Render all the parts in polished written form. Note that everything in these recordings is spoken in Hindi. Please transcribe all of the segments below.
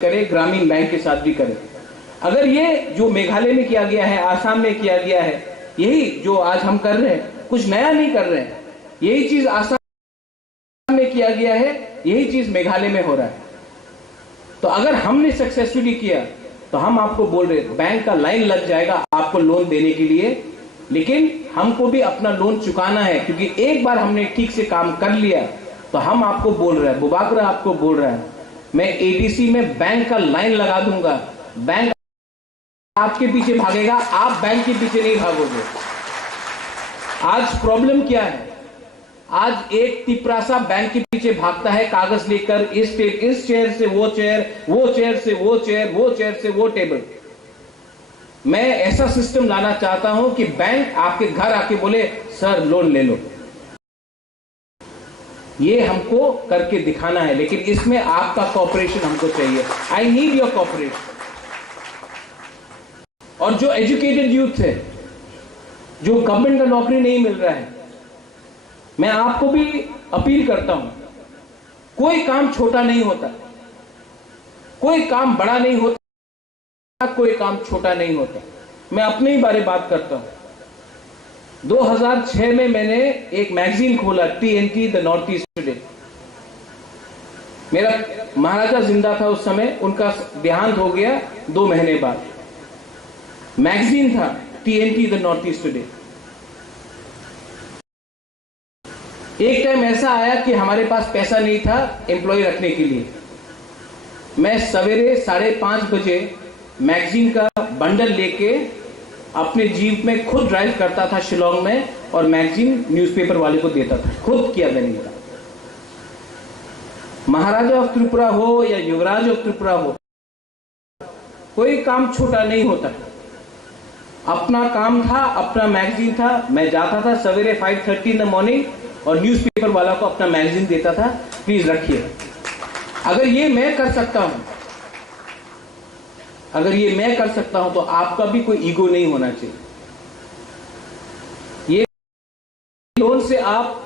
करें, ग्रामीण बैंक के साथ भी करें। अगर ये जो मेघालय में किया गया है, आसाम में किया गया है, यही जो आज हम कर रहे हैं, कुछ नया नहीं कर रहे हैं, यही चीज आसाम में किया गया है, यही चीज मेघालय में हो रहा है। तो अगर हमने सक्सेसफुली किया तो हम आपको बोल रहे हैं बैंक का लाइन लग जाएगा आपको लोन देने के लिए, लेकिन हमको भी अपना लोन चुकाना है, क्योंकि एक बार हमने ठीक से काम कर लिया तो हम आपको बोल रहे हैं, बुबाकरा आपको बोल रहा है, मैं एडीसी में बैंक का लाइन लगा दूंगा, बैंक आपके पीछे भागेगा, आप बैंक के पीछे नहीं भागोगे। आज प्रॉब्लम क्या है? आज एक तिपरासा बैंक के पीछे भागता है कागज लेकर, इस चेयर से वो चेयर, वो चेयर से वो चेयर, वो चेयर से वो टेबल। मैं ऐसा सिस्टम लाना चाहता हूं कि बैंक आपके घर आके बोले सर लोन ले लो। ये हमको करके दिखाना है, लेकिन इसमें आपका कॉपरेशन हमको चाहिए। I need your cooperation. और जो एजुकेटेड यूथ है, जो गवर्नमेंट का नौकरी नहीं मिल रहा है, मैं आपको भी अपील करता हूं, कोई काम छोटा नहीं होता, कोई काम बड़ा नहीं होता, कोई काम छोटा नहीं होता। मैं अपने ही बारे बात करता हूं। 2006 में मैंने एक मैगजीन खोला, TNT the north east today. मेरा महाराजा जिंदा था उस समय, उनका देहांत हो गया 2 महीने बाद। मैगजीन था TNT the north east today. एक टाइम ऐसा आया कि हमारे पास पैसा नहीं था एम्प्लॉय रखने के लिए। मैं सवेरे 5:30 बजे मैगजीन का बंडल लेके अपने जीप में खुद ड्राइव करता था शिलोंग में, और मैगजीन न्यूज़पेपर वाले को देता था। खुद किया मैंने। महाराजा ऑफ त्रिपुरा हो या युवराज ऑफ त्रिपुरा हो, कोई काम छोटा नहीं होता। अपना काम था, अपना मैगजीन था, मैं जाता था सवेरे 5:30 इन द मॉर्निंग और न्यूज़पेपर वाला को अपना मैगजीन देता था, प्लीज रखिए। अगर ये मैं कर सकता हूं, अगर ये मैं कर सकता हूं, तो आपका भी कोई ईगो नहीं होना चाहिए। ये लोन से आप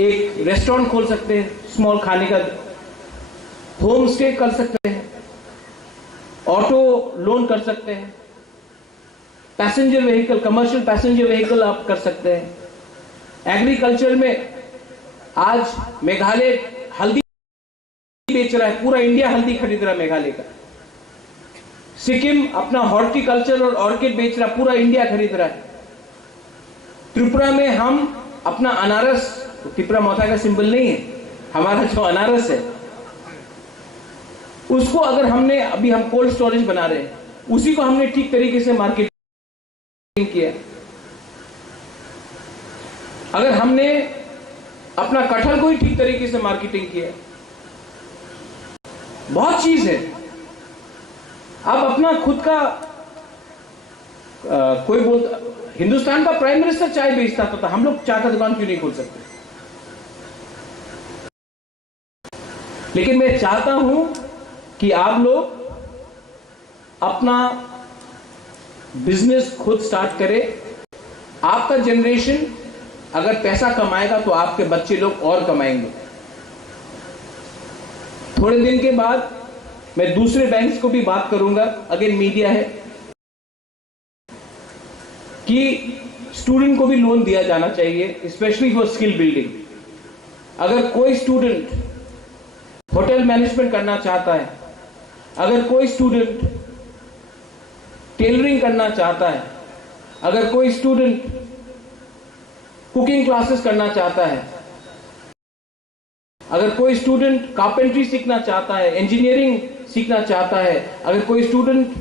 एक रेस्टोरेंट खोल सकते हैं, स्मॉल खाने का, होम स्टे कर सकते हैं, ऑटो लोन कर सकते हैं, passenger vehicle, commercial passenger vehicle आप कर सकते हैं। एग्रीकल्चर में आज मेघालय हल्दी बेच रहा है, पूरा इंडिया हल्दी खरीद रहा है मेघालय का। सिक्किम अपना हॉर्टिकल्चर और ऑर्किड बेच रहा है, पूरा इंडिया खरीद रहा है। त्रिपुरा में हम अपना अनारस, त्रिपुरा माता का सिंबल नहीं है, हमारा जो अनारस है, उसको अगर हमने, अभी हम कोल्ड स्टोरेज बना रहे हैं, उसी को हमने ठीक तरीके से मार्केटिंग किया। अगर हमने अपना कटहल को ही ठीक तरीके से मार्केटिंग किया, बहुत चीज है। अब अपना खुद का कोई बोलता, हिंदुस्तान का प्राइम मिनिस्टर चाय बेचता था, हम लोग चाय का दुकान क्यों नहीं खोल सकते? लेकिन मैं चाहता हूं कि आप लोग अपना बिजनेस खुद स्टार्ट करें। आपका जनरेशन अगर पैसा कमाएगा तो आपके बच्चे लोग और कमाएंगे। थोड़े दिन के बाद मैं दूसरे बैंक्स को भी बात करूंगा, अगेन मीडिया है, कि स्टूडेंट को भी लोन दिया जाना चाहिए, स्पेशली फॉर स्किल बिल्डिंग। अगर कोई स्टूडेंट होटल मैनेजमेंट करना चाहता है, अगर कोई स्टूडेंट टेलरिंग करना चाहता है, अगर कोई स्टूडेंट कुकिंग क्लासेस करना चाहता है, अगर कोई स्टूडेंट कारपेंट्री सीखना चाहता है, इंजीनियरिंग सीखना चाहता है, अगर कोई स्टूडेंट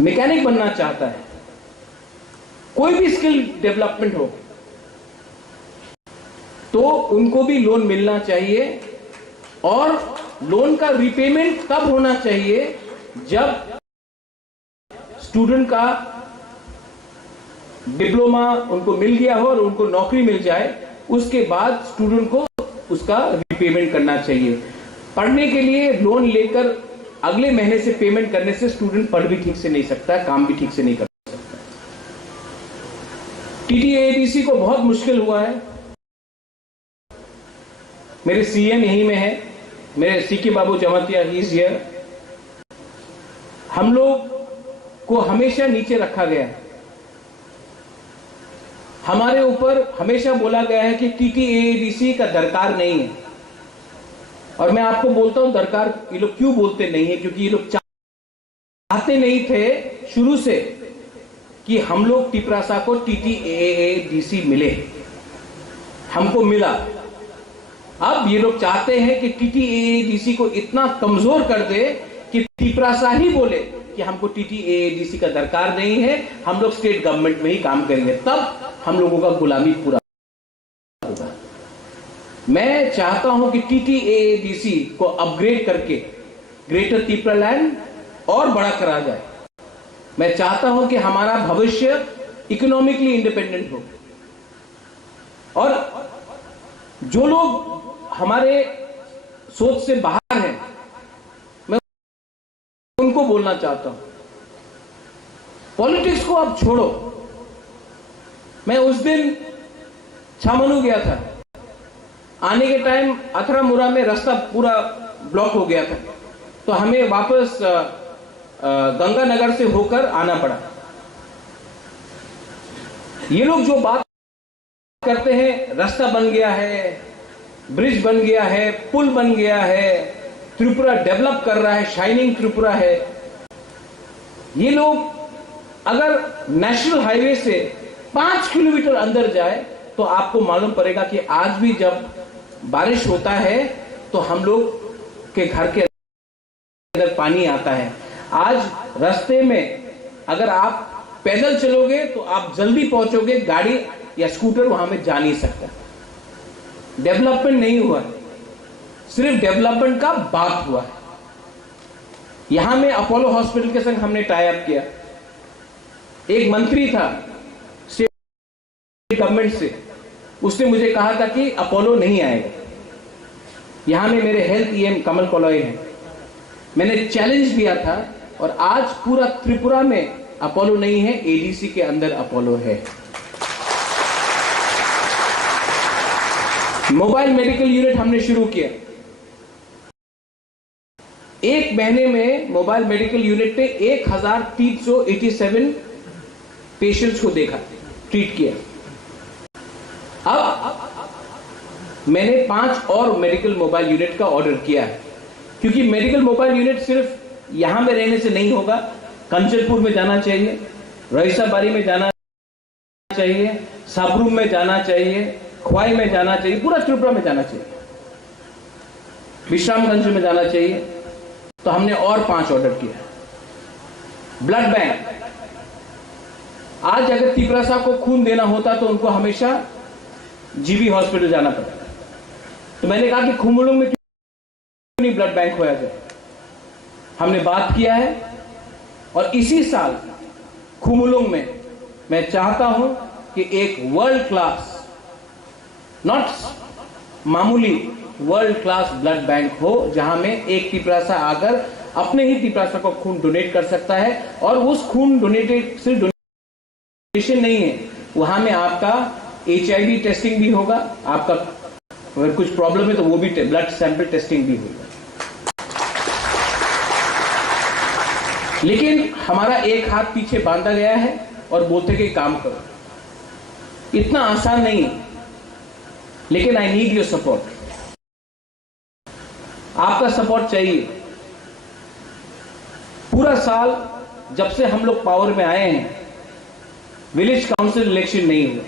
मैकेनिक बनना चाहता है, कोई भी स्किल डेवलपमेंट हो, तो उनको भी लोन मिलना चाहिए। और लोन का रिपेमेंट तब होना चाहिए जब स्टूडेंट का डिप्लोमा उनको मिल गया हो और उनको नौकरी मिल जाए, उसके बाद स्टूडेंट को उसका रिपेमेंट करना चाहिए। पढ़ने के लिए लोन लेकर अगले महीने से पेमेंट करने से स्टूडेंट पढ़ भी ठीक से नहीं सकता, काम भी ठीक से नहीं कर सकता। TTABC को बहुत मुश्किल हुआ है। मेरे CM यहीं में है, मेरे C K Babu Jamatia he is here. हम लोग को हमेशा नीचे रखा गया है। हमारे ऊपर हमेशा बोला गया है कि टीटीएडीसी का दरकार नहीं है। और मैं आपको बोलता हूं दरकार ये लोग क्यों बोलते नहीं है, क्योंकि ये लोग चाहते नहीं थे शुरू से कि हम लोग टिपरासा को टीटीएडीसी मिले। हमको मिला। अब ये लोग चाहते हैं कि टीटीएडीसी को इतना कमजोर कर दे कि टिपरासा ही बोले कि हमको टीटीएडीसी का दरकार नहीं है, हम लोग स्टेट गवर्नमेंट में ही काम करेंगे, तब हम लोगों का गुलामी पूरा होगा। मैं चाहता हूं कि टीटीएडीसी को अपग्रेड करके ग्रेटर त्रिपुरालैंड और बड़ा करा जाए। मैं चाहता हूं कि हमारा भविष्य इकोनॉमिकली इंडिपेंडेंट हो। और जो लोग हमारे सोच से बाहर हैं, मैं उनको बोलना चाहता हूं, पॉलिटिक्स को आप छोड़ो। मैं उस दिन छामनू गया था। आने के टाइम अथरामुरा में रास्ता पूरा ब्लॉक हो गया था, तो हमें वापस गंगानगर से होकर आना पड़ा। ये लोग जो बात करते हैं, रास्ता बन गया है, ब्रिज बन गया है, पुल बन गया है, त्रिपुरा डेवलप कर रहा है, शाइनिंग त्रिपुरा है। ये लोग अगर नेशनल हाईवे से 5 किलोमीटर अंदर जाए तो आपको मालूम पड़ेगा कि आज भी जब बारिश होता है तो हम लोग के घर के अंदर पानी आता है। आज रास्ते में अगर आप पैदल चलोगे तो आप जल्दी पहुंचोगे, गाड़ी या स्कूटर वहां में जा नहीं सकता। डेवलपमेंट नहीं हुआ है, सिर्फ डेवलपमेंट का बात हुआ है। यहां में अपोलो हॉस्पिटल के संग हमने टाई अप किया। एक मंत्री था स्टेट गवर्नमेंट से, उसने मुझे कहा था कि अपोलो नहीं आएगा। यहां में मेरे हेल्थ ईएम कमल कॉलोई है। मैंने चैलेंज दिया था और आज पूरा त्रिपुरा में अपोलो नहीं है, एडीसी के अंदर अपोलो है। मोबाइल मेडिकल यूनिट हमने शुरू किया। 1 महीने में मोबाइल मेडिकल यूनिट ने 1387 पेशेंट्स को देखा, ट्रीट किया। अब मैंने 5 और मेडिकल मोबाइल यूनिट का ऑर्डर किया है, क्योंकि मेडिकल मोबाइल यूनिट सिर्फ यहां में रहने से नहीं होगा। कंचनपुर में जाना चाहिए, रईसाबारी में जाना चाहिए, साबरूम में जाना चाहिए, ख्वाई में जाना चाहिए, पूरा त्रिपुरा में जाना चाहिए, विश्रामगंज में जाना चाहिए। तो हमने और 5 ऑर्डर किया। ब्लड बैंक, आज अगर त्रिपुरा को खून देना होता तो उनको हमेशा जीबी हॉस्पिटल जाना पड़ता। तो मैंने कहा कि खुमुलुंग में क्यों नहीं ब्लड बैंक होया जाए। हमने बात किया है और इसी साल खुमुलुंग में मैं चाहता हूं कि एक वर्ल्ड क्लास, नॉट मामूली, वर्ल्ड क्लास ब्लड बैंक हो, जहां में एक त्रिपुरा आकर अपने ही त्रिपुरा को खून डोनेट कर सकता है। और उस खून डोनेटेड सिर्फ डोनेशन नहीं है, वहां में आपका HIV टेस्टिंग भी होगा, आपका अगर कुछ प्रॉब्लम है तो वो भी ब्लड सैंपल टेस्टिंग भी होगा। लेकिन हमारा एक हाथ पीछे बांधा गया है और बोलते कि काम करो। इतना आसान नहीं है, लेकिन आई नीड योर सपोर्ट। आपका सपोर्ट चाहिए। पूरा साल जब से हम लोग पावर में आए हैं, विलेज काउंसिल इलेक्शन नहीं हुआ,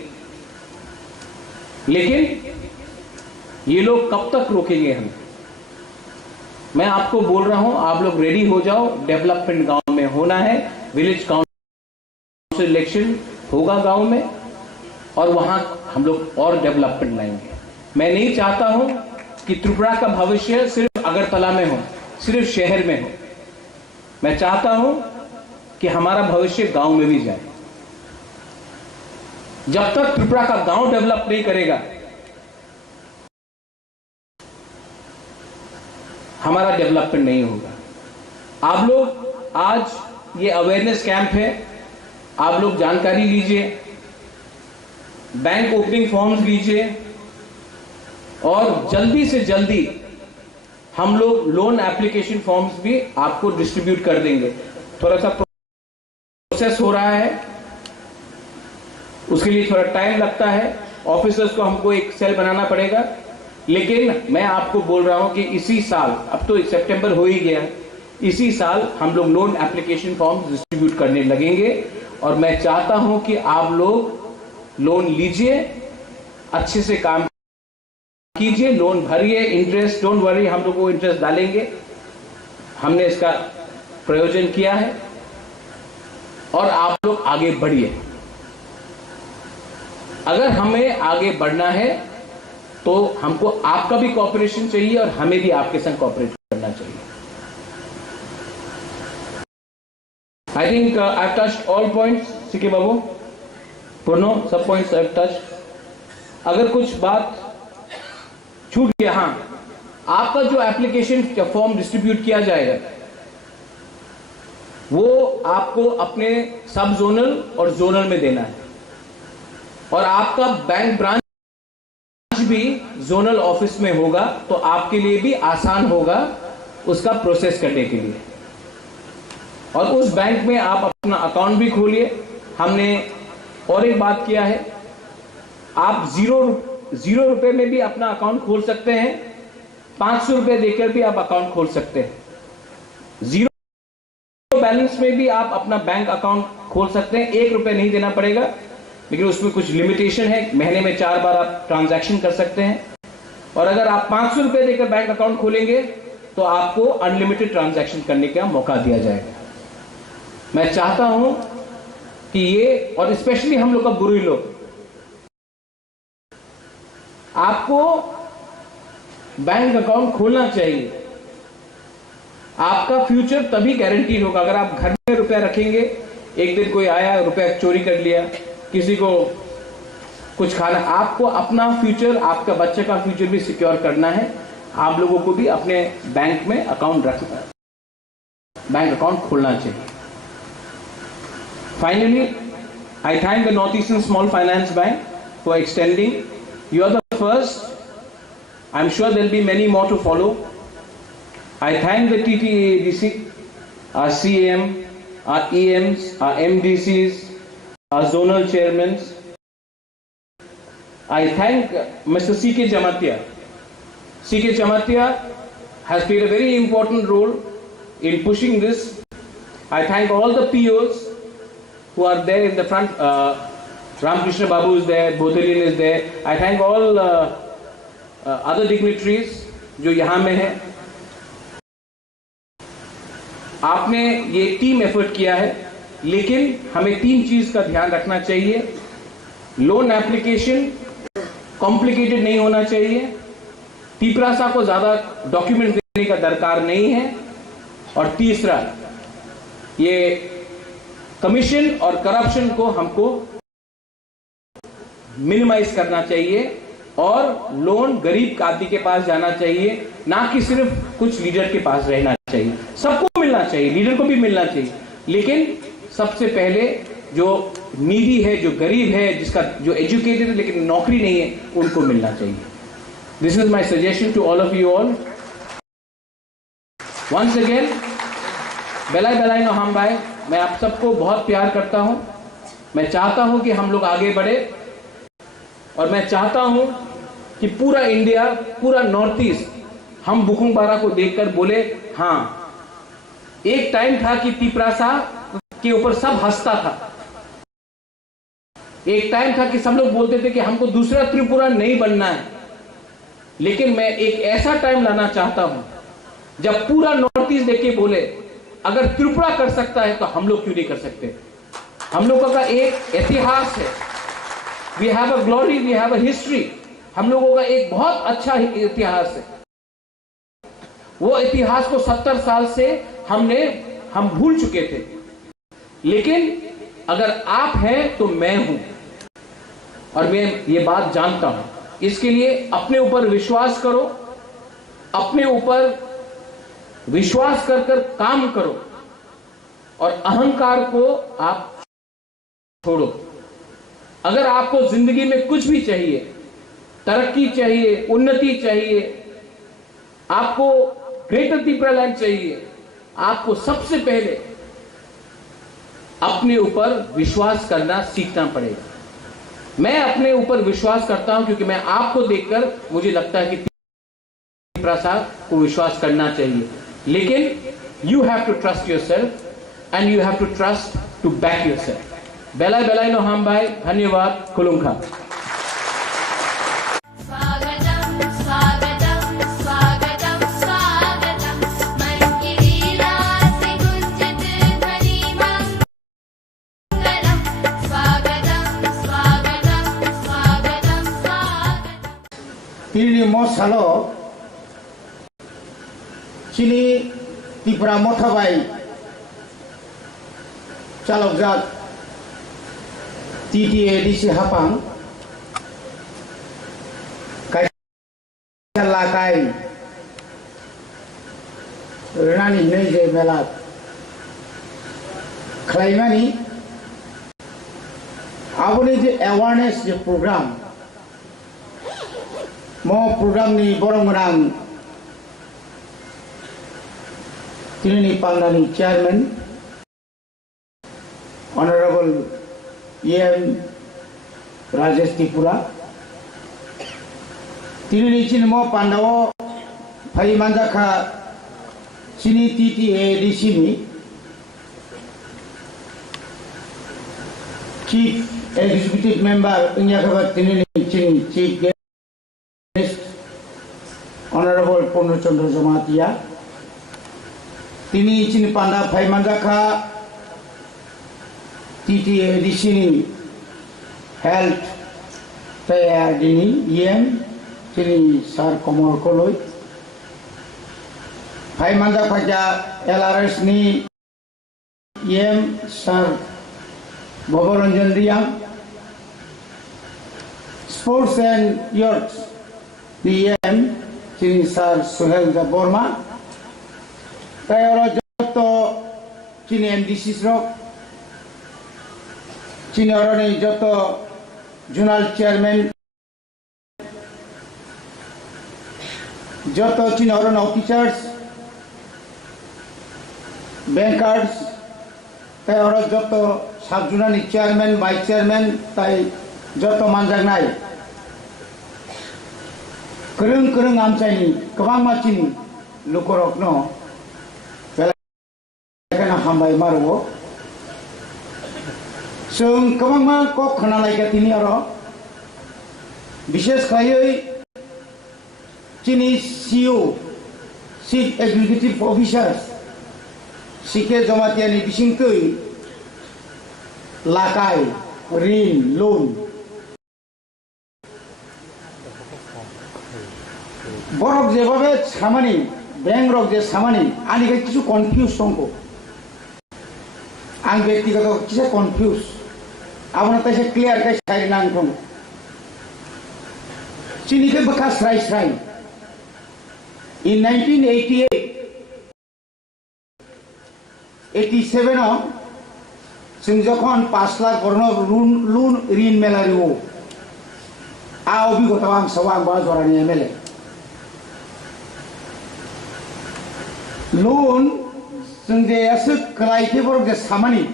लेकिन ये लोग कब तक रोकेंगे हमें? मैं आपको बोल रहा हूं, आप लोग रेडी हो जाओ। डेवलपमेंट गांव में होना है, विलेज काउंसिल इलेक्शन होगा गांव में, और वहां हम लोग और डेवलपमेंट लाएंगे। मैं नहीं चाहता हूं कि त्रिपुरा का भविष्य सिर्फ अगरतला में हो, सिर्फ शहर में हो। मैं चाहता हूं कि हमारा भविष्य गांव में भी जाए। जब तक त्रिपुरा का गांव डेवलप नहीं करेगा, हमारा डेवलपमेंट नहीं होगा। आप लोग आज ये अवेयरनेस कैंप है, आप लोग जानकारी लीजिए, बैंक ओपनिंग फॉर्म्स लीजिए और जल्दी से जल्दी हम लोग लोन एप्लीकेशन फॉर्म्स भी आपको डिस्ट्रीब्यूट कर देंगे। थोड़ा सा प्रोसेस हो रहा है, उसके लिए थोड़ा टाइम लगता है, ऑफिसर्स को हमको एक सेल बनाना पड़ेगा, लेकिन मैं आपको बोल रहा हूं कि इसी साल, अब तो सितंबर हो ही गया, इसी साल हम लोग लोन एप्लीकेशन फॉर्म डिस्ट्रीब्यूट करने लगेंगे। और मैं चाहता हूं कि आप लोग लोन लीजिए, अच्छे से काम कीजिए, लोन भरिए, इंटरेस्ट डोंट वरी, हम लोग को इंटरेस्ट डालेंगे। हमने इसका प्रयोजन किया है और आप लोग आगे बढ़िए। अगर हमें आगे बढ़ना है तो हमको आपका भी कॉपरेशन चाहिए और हमें भी आपके संग कॉपरेट करना चाहिए। I think I have touched all points. CK Babu, Purno, सब पॉइंट्स आई हैव टच्ड। अगर कुछ बात छूट गया, हाँ, आपका जो एप्लीकेशन फॉर्म डिस्ट्रीब्यूट किया जाएगा वो आपको अपने सब जोनल और जोनल में देना है, और आपका बैंक ब्रांच भी जोनल ऑफिस में होगा, तो आपके लिए भी आसान होगा उसका प्रोसेस करने के लिए। और उस बैंक में आप अपना अकाउंट भी खोलिए। हमने और एक बात किया है, आप जीरो रुपए में भी अपना अकाउंट खोल सकते हैं, 500 रुपए देकर भी आप अकाउंट खोल सकते हैं। जीरो बैलेंस में भी आप अपना बैंक अकाउंट खोल सकते हैं, 1 रुपए नहीं देना पड़ेगा, लेकिन उसमें कुछ लिमिटेशन है, महीने में 4 बार आप ट्रांजैक्शन कर सकते हैं। और अगर आप 500 रुपए देकर बैंक अकाउंट खोलेंगे तो आपको अनलिमिटेड ट्रांजैक्शन करने का मौका दिया जाएगा। मैं चाहता हूं कि ये, और स्पेशली हम लोग का बुरी लोग, आपको बैंक अकाउंट खोलना चाहिए। आपका फ्यूचर तभी गारंटी होगा अगर आप घर में रुपया रखेंगे, एक दिन कोई आया रुपया चोरी कर लिया, किसी को कुछ खाना, आपको अपना फ्यूचर, आपका बच्चे का फ्यूचर भी सिक्योर करना है। आप लोगों को भी अपने बैंक में अकाउंट रखना, बैंक अकाउंट खोलना चाहिए। Finally, I thank the North Eastern Small finance Bank for extending. You are the first. I'm sure there'll be many more to follow. I thank the TTADC, our CM, our EMs, our MDCs, our zonal chairmen. I thank Mr. C.K. Jamatia. C.K. Jamatia has played a very important role in pushing this. I thank all the POs who are there in the front. Ramakrishna Babu is there, Bodhalian is there. I thank all other dignitaries जो यहाँ में हैं। आपने ये टीम एफर्ट किया है, लेकिन हमें 3 चीज का ध्यान रखना चाहिए। लोन एप्लीकेशन कॉम्प्लिकेटेड नहीं होना चाहिए, पीपरासा को ज्यादा डॉक्यूमेंट देने का दरकार नहीं है, और तीसरा, ये कमीशन और करप्शन को हमको मिनिमाइज करना चाहिए, और लोन गरीब आदमी के पास जाना चाहिए, ना कि सिर्फ कुछ लीडर के पास रहना चाहिए। सबको मिलना चाहिए, लीडर को भी मिलना चाहिए, लेकिन सबसे पहले जो नीडी है, जो गरीब है, जिसका जो एजुकेटेड है लेकिन नौकरी नहीं है, उनको मिलना चाहिए। This is my suggestion to all of you all. Once again, बेलाई बेलाई नो हम भाई, मैं आप सबको बहुत प्यार करता हूं। मैं चाहता हूं कि हम लोग आगे बढ़े, और मैं चाहता हूं कि पूरा इंडिया, पूरा नॉर्थ ईस्ट हम बुकुंगबारा को देखकर बोले, हाँ, एक टाइम था कि पीपरासा के ऊपर सब हंसता था। एक टाइम था कि सब लोग बोलते थे कि हमको दूसरा त्रिपुरा नहीं बनना है, लेकिन मैं एक ऐसा टाइम लाना चाहता हूं जब पूरा नॉर्थ ईस्ट देख के बोले, अगर त्रिपुरा कर सकता है तो हम लोग क्यों नहीं कर सकते। हम लोगों का एक इतिहास है, we have a glory, we have a history. हम लोगों का एक बहुत अच्छा इतिहास है। वो इतिहास को 70 साल से हम भूल चुके थे, लेकिन अगर आप हैं तो मैं हूं, और मैं ये बात जानता हूं। इसके लिए अपने ऊपर विश्वास करो, अपने ऊपर विश्वास कर काम करो, और अहंकार को आप छोड़ो। अगर आपको जिंदगी में कुछ भी चाहिए, तरक्की चाहिए, उन्नति चाहिए, आपको ग्रेटर त्रिपुरालैंड चाहिए, आपको सबसे पहले अपने ऊपर विश्वास करना सीखना पड़ेगा। मैं अपने ऊपर विश्वास करता हूं क्योंकि मैं आपको देखकर मुझे लगता है कि प्रसाद को विश्वास करना चाहिए, लेकिन you have to trust yourself and you have to trust to back yourself. बेलाई बेलाई नो हम भाई, धन्यवाद, खुलुमखा। Ini mo salo sini Tripura Mothabai Chalokjak TTADC Hapang Kaisalakai Rani Neje Melat Klaimani Abone the awareness the program mo program ni borong menang Tini Pandani Chairman Honorable E.M. Rajesh Tripura Tini Chin mo Pandawo Pai Mandaka Sini TTADC ni Chief Executive Member Unyakabat Tini Chin Chief Guest Honorable Purnachandra Jamatia Tini Chin Panda Pai Mandaka TTADC ni Health Fair Dini EM Tini Sar Komor Koloi Pai Mandaka ja LRS ni EM Sar Boboranjan Riyam Sports and Youth EM Tini Sar Suhel Borma Tayo joto Tini MDC Rock Tini oroni joto Journal Chairman joto Tini oroni officers bankers tayo joto Sub-Journal Chairman Vice Chairman tayo joto manjagnai Kereng amcai ni kebang macam ni lukorok no kena hambai maruo sung kebang ma kok kena lagi tini aro bishes kayoi cini CEO Chief Executive Officers Sike Jamatia ni bisingtui lakai rin loan borok jebabe samani bank rok je samani ani ke kichu confuse songko ang byaktigoto kise confuse abona taise clear kai sai nang thong chini ke bakas rai in 1988 87 o sing jokhon 5 lakh borno loan rin melariwo a obigota ang sawang ba dorani emele loan sungje asuk kalai ke borok je samani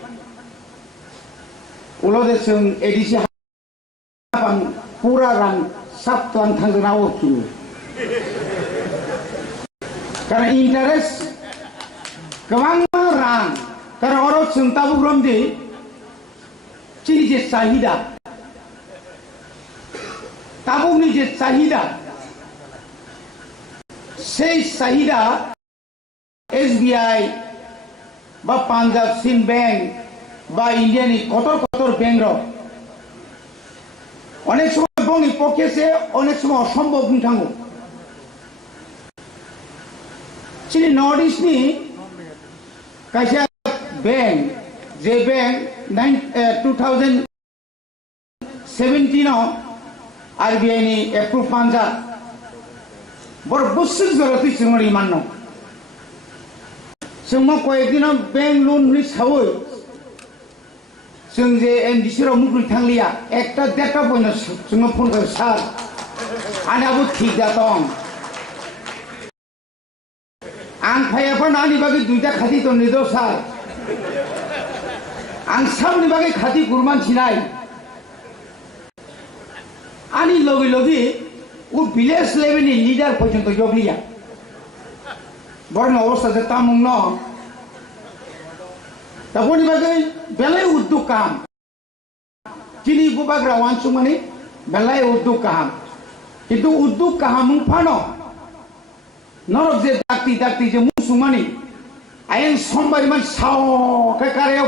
ulo de sung edisi hapang pura ran sap tuan thangjana o kini karena interest kemang ran karena orang sung tabu grom de ciri je sahida tabu ni je sahida sei sahida SBI বা পাঞ্জাব সিন ব্যাংক বা ইন্ডিয়ানি কতর ব্যাংক অনেক সময় বঙ্গি পকেছে অনেক সময় অসম্ভব থাঙ্গো চিনি নর্থ ইস্ট নি কাইসা ব্যাংক যে bank 2017 RBI ni approve Punjab বড় বসুক জরতি চিংড়ি মান্ন Semua koyekdino bank loan ni sawoi sengje MDC ro mukul thanglia ekta deka boina sengmo phone kar sar ana bu thik datong आं फायाफोर आंनि बागै दुइटा खाथि दं निद सार आं सामनि बागै खाथि गुरमान थिनाय आंनि लगे लगे उ विलेज लेभेलनि लिडार पर्यन्त जगलिया बरं अवस्था जे तामुं न दा बनि बागै बेलाय उद्योग काम किनि बुबाग्रा वानसुमानि बेलाय उद्योग काम किन्तु उद्योग काम फानो नरक जे दाक्ति जे मुसुमानि आयें समबारि मान साव के कारेव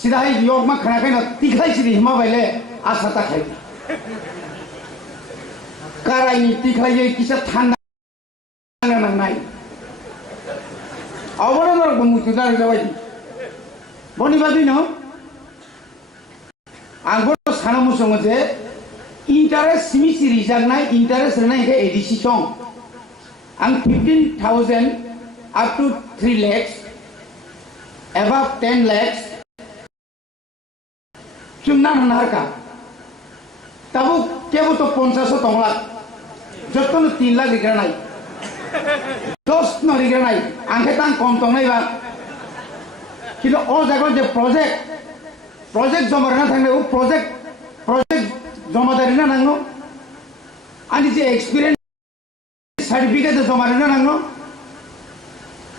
सिदाय योग मा खानाखाय न तिखाय सिरि हिमा बायले आसा ताखाय कारायनि तिखाय किसा थांना नांनाय आवरा नरक मुतु दार जाबाय बनि बादि न आंबो साना मुसुङो जे इंटरेस्ट सिमिसि रिजागनाय इंटरेस्ट रेनाय के एडिसि सं आं 15,000 up to 3 lakhs above 10 lakhs चुना नहारका तबु केबो तो 50 तंगला जतन 3 लाख रिगनाय 10 न रिगनाय आंखे तां कम तंगनाय बा किलो ओ जागो जे प्रोजेक्ट जमा रना थांनो ओ प्रोजेक्ट जमादारि ना नांगौ आनि जे एक्सपीरियंस सर्टिफिकेट जमा रना नांगौ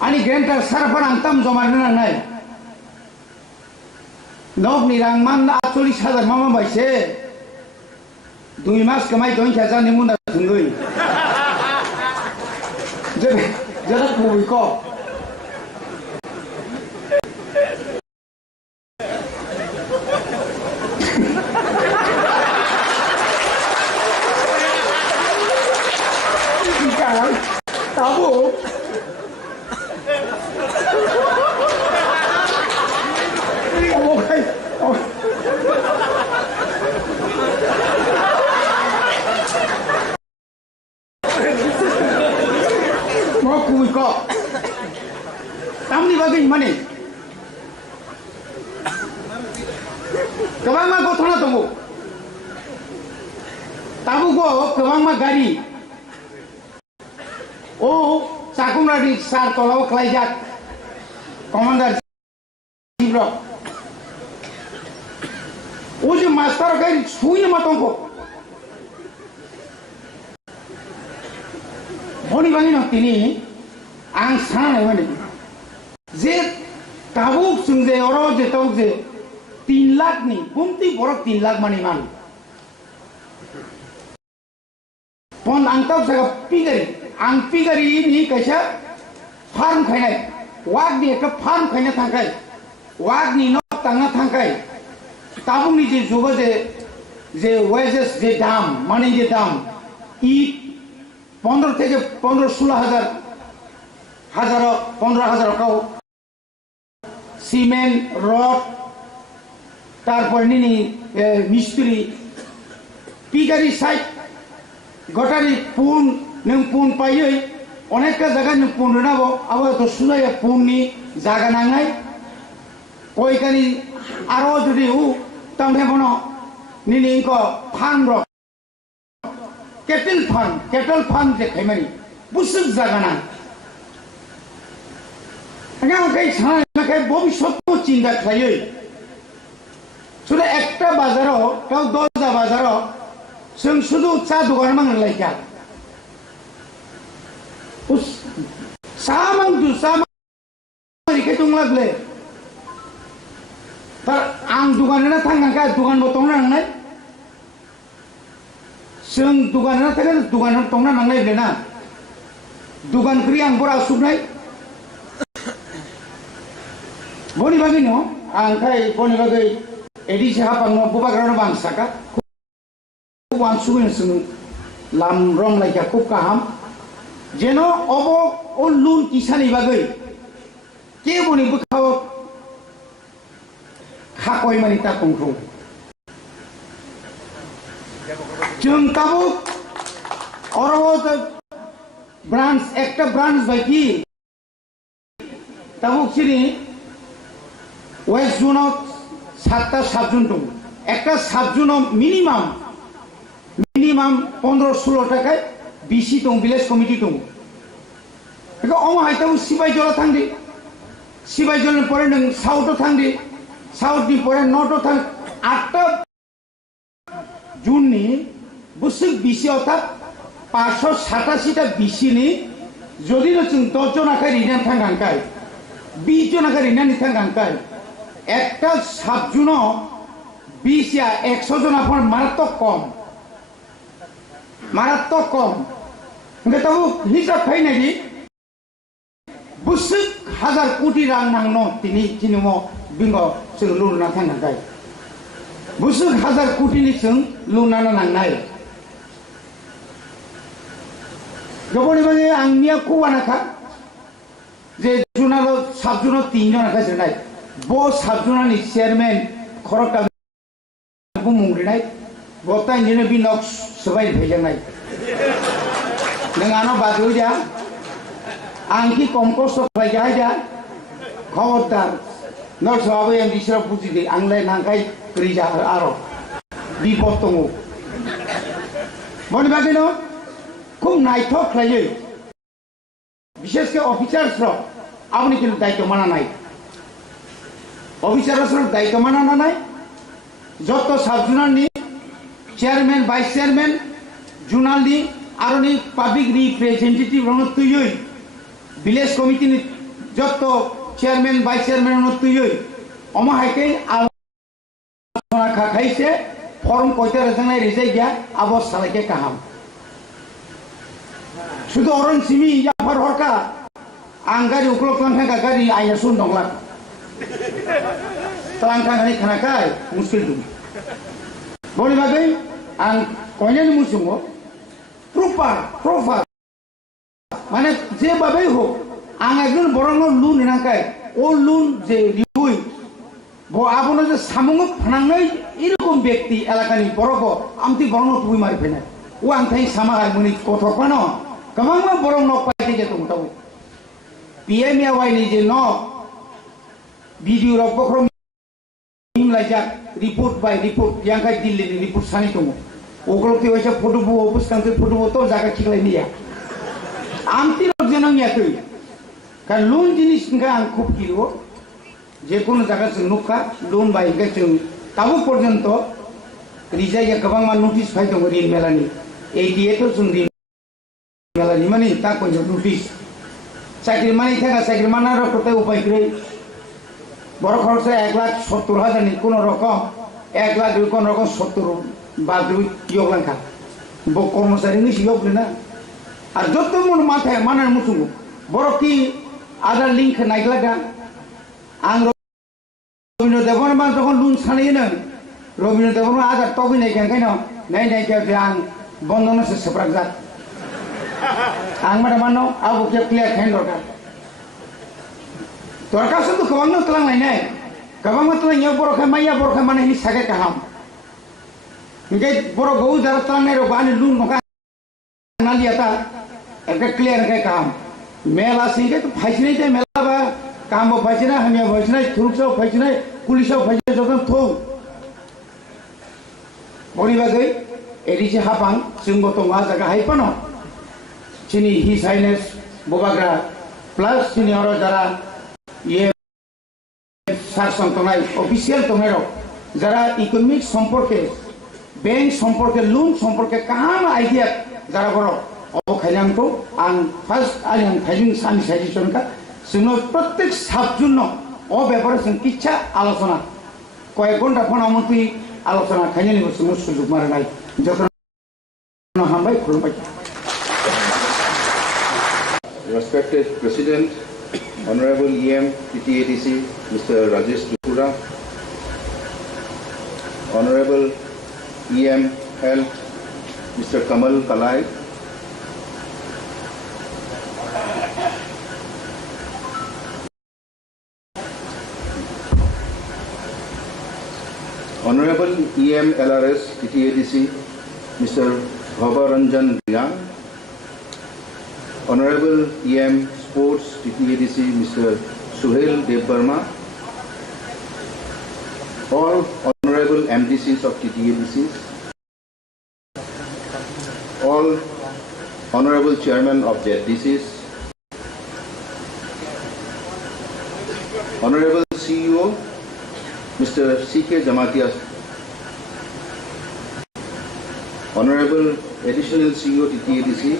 आनि ग्रेंटार सारफार आंताम जमा रना नांनाय नक निरां मान 48,000 मामा बायसे 2 मास कमाय 2,000 नि मुना थुंगै जे जरा कोबिको tabu mau kuwi kok tamni bagai mane kebang ma gothona tunggu tabu go kebang ma gari ओ चाकुमराडी सार तलाव क्लाइजाक कमांडर जीब्रो ओ जे मास्टर गई सुई मतों को बनी बनी न तिनी आं साना माने जे ताबुक सुंजे ओरो जे ताबुक जे 3 लाख नि बुमती बरक 3 लाख माने मान पन आंताव जागा पिगरी आं पिगरी नि कैसा फार्म खायनाय वाग नि एक फार्म खायना थांखाय वाग नि न तांना थांखाय ताबुंनि जे जुबो जे वेजेस जे दाम माने जे दाम इ 15 থেকে 15-16 হাজার কাও সিমেন্ট রড তারপর নিনি মিস্ত্রি পিগারি সাইট গটারি পুন नों पुन पायै अनेक जायगा नों पुन रोनाबो आबो तो सुनाय पुननि जागा नांनाय कयकानि आरो जुदि उ तांथे बनो निनि को फार्म रो केटल फार्म जे खायमानि बुसुक जागा ना आंगा कई साना कई भविष्यत को चिंता खायै सुदा एकटा बाजाराव गाव 10 बाजाराव जों सुदु चा दखान मांगलायका उस सामang इखे दंलाब्ले तार आं दुकानना थांनांका दुकान बतंना नांनाय जों दुकानना थांगा दुकान तंना नांनाय बेना दुकान क्रि आं बरा सुबनाय बनि बागै न आं खाय बनि बागै एडिसि हापांनो बुबाग्रानो बांसाका वान सुबन सुनु लाम रं लायका खूब गाहाम जेनो अबो ओ लुन किसानि बागै के बनि बुखाव खाकय मानि ता कंखौ जों ताबो अरबो ब्रांच एकटा ब्रांच बायदि ताबो सिनि वेस्ट जोनाव 7टा साब जोन दं एकटा साब जोनाव मिनिमाम 15-16 टाका बीसी दं विलेज कमिटी दं बेखौ अमा हायताबो सिबाइजला थांदि सिबाइजलनि परे नों साउथआव थांदि साउथनि परे नर्थआव थां 8टा जुननि बोसोर बिसि अर्थात 587टा बिसिनि যদি जों 10 জনাকে রিনাन थांगांखाय 20 জনাকে রিনাन थांगांखाय একটা সাবজুন 20 या 100 জনাফর মারাত্মক কম কিন্তু তবু হিসাব ফাইনালি বুসুক হাজার কোটি রাং নাংনো তিনি চিনিমো বিঙ্গ जों लुना थांगांखाय बुसुक हाजार कोटिनि जों लुना नांनाय गोबावनि बागै आंनिया खवानाखा जे जुनारो साबजुनाव 3 जनाखा जोनाय ब साबजुनानि चेयारमेन खरका बुंमुंरिनाय गताय दिनो बिनक सबाय फैजानाय नों आनो बादो जा आंखि कम खस्थ' खालाय जा खबरदार न सबाबो एम बिसोर बुजिदि आंलाय नांखाय ग्रिजा आरो बिपद दङ बनि बागैनो খুব নাইথক খাইয়ে বিশেষ করে অফিসারসরা আপনি কিন্তু দায়িত্ব মানা নাই অফিসারসরা দায়িত্ব মানা নাই যত সাব জুনালনি চেয়ারম্যান ভাইস চেয়ারম্যান জুনালনি আরনি পাবলিক রিপ্রেজেন্টেটিভ রন তুইই ভিলেজ কমিটিনি যত চেয়ারম্যান ভাইস চেয়ারম্যান রন তুইই অমা হাইকে আলোচনা খাইছে ফর্ম কয়টা রেজানাই রেজাই গিয়া আবার সালাইকে কাহাম শুধু অরণ সিমি জাফর হরকা आंगारि उखलखांखा गागारि आइना सुन दंला तलांखांनि खानाखाय मुस्किल दं बनि बागै आं कयनानि मुसुङो प्रपार माने जे बाबै हो आं एकजन बरंनो लुन नांखाय ओ लुन जे लिउइ ब आबनो जे सामुङो फानांनाय एरकम व्यक्ति एलाकानि बरको आमति बरंनो तुइ मारि फैनाय ओ आं थाइ सामागाय मुनि गथ'फानो गोबां बरंनो पाइते जे दंताव PMAY ni je no video rok bokrom laijak report by report yang kai Delhi ni report sani tomo oglo ke waisa photo bu opus kanti photo to jaga khiklai ni ya amti rok jenang ya tui kan loan jinis nga ang খুব kilo je kono jaga jeng nukha loan by ga jeng tabu porjonto rijai ya gobang ma notice phai dong rin melani 88 to jeng rin melani mani ta ko notice চাকরি মানি থাকা চাকরি মানার কোথায় উপায় করে বড় খরচে 1,70,000 নি কোন রকম 1 লাখ কোন রকম 70 বাদ ইয়োগ লাঙ্কা কর্মচারী নিছি ইয়োগ না আর যত মন মাথায় মানার মুসুম বড় কি আদার লিঙ্ক নাইগলাগা আং রবীন্দ্র দেবন মান যখন লুন সানিয়ে না রবীন্দ্র দেবন আদার তবে নাই কেন নাই কে আং বন্ধন সে সেপারাক যা आं माने मानो आबो के क्लियर खाइन दरकार सुदु गोबां तलां लायनाय गोबां तलां या बरखा माइया बरखा माने नि सागे काहाम निगे बर गौ जारा तलांनाय रो बानि लुन नका नालियाता एके क्लियर के काहाम मेला सिगे तो फाइसिनाय ते मेला बा कामबो फाइसिना हामिया फाइसिनाय थुरुकसो फाइसिनाय पुलिसो फाइसिनाय जतन थौ बनि बागै एरिजे हाबां जोंबो तो मा जागा हाइपानो चीनी हिज हाइनेस बोबाग्रा प्लस चीनी और जरा ये शासन तंगनाय ऑफिशियल तंगनाय जरा इकोनॉमिक संपर्के बैंक संपर्के लोन संपर्के काम आइडिया जरा बरो अब खाइलां तो आं फार्स्ट आं खाइजिं सानि साइजिसन का जोंनो प्रत्येक साबजुनो अ ब्यापार जों किच्छा आलोचना कय घंटा फनामति आलोचना खाइनानि जों सुजुग मारनाय जतन हामबाय खुलुमबाय Respected President, Honorable EM PTADC, Mr. Rajesh Tripura, Honorable EM Health, Mr. Kamal Kalai, Honorable EM LRS PTADC, Mr. Bhavaranjan Riyan, Honorable EM Sports TTADC Mr. Suhail Devbarma, all Honorable MDCs of TTADCs, all Honorable Chairman of ZDCs, Honorable CEO, Mr. C.K. Jamatia, Honorable Additional CEO TTADC,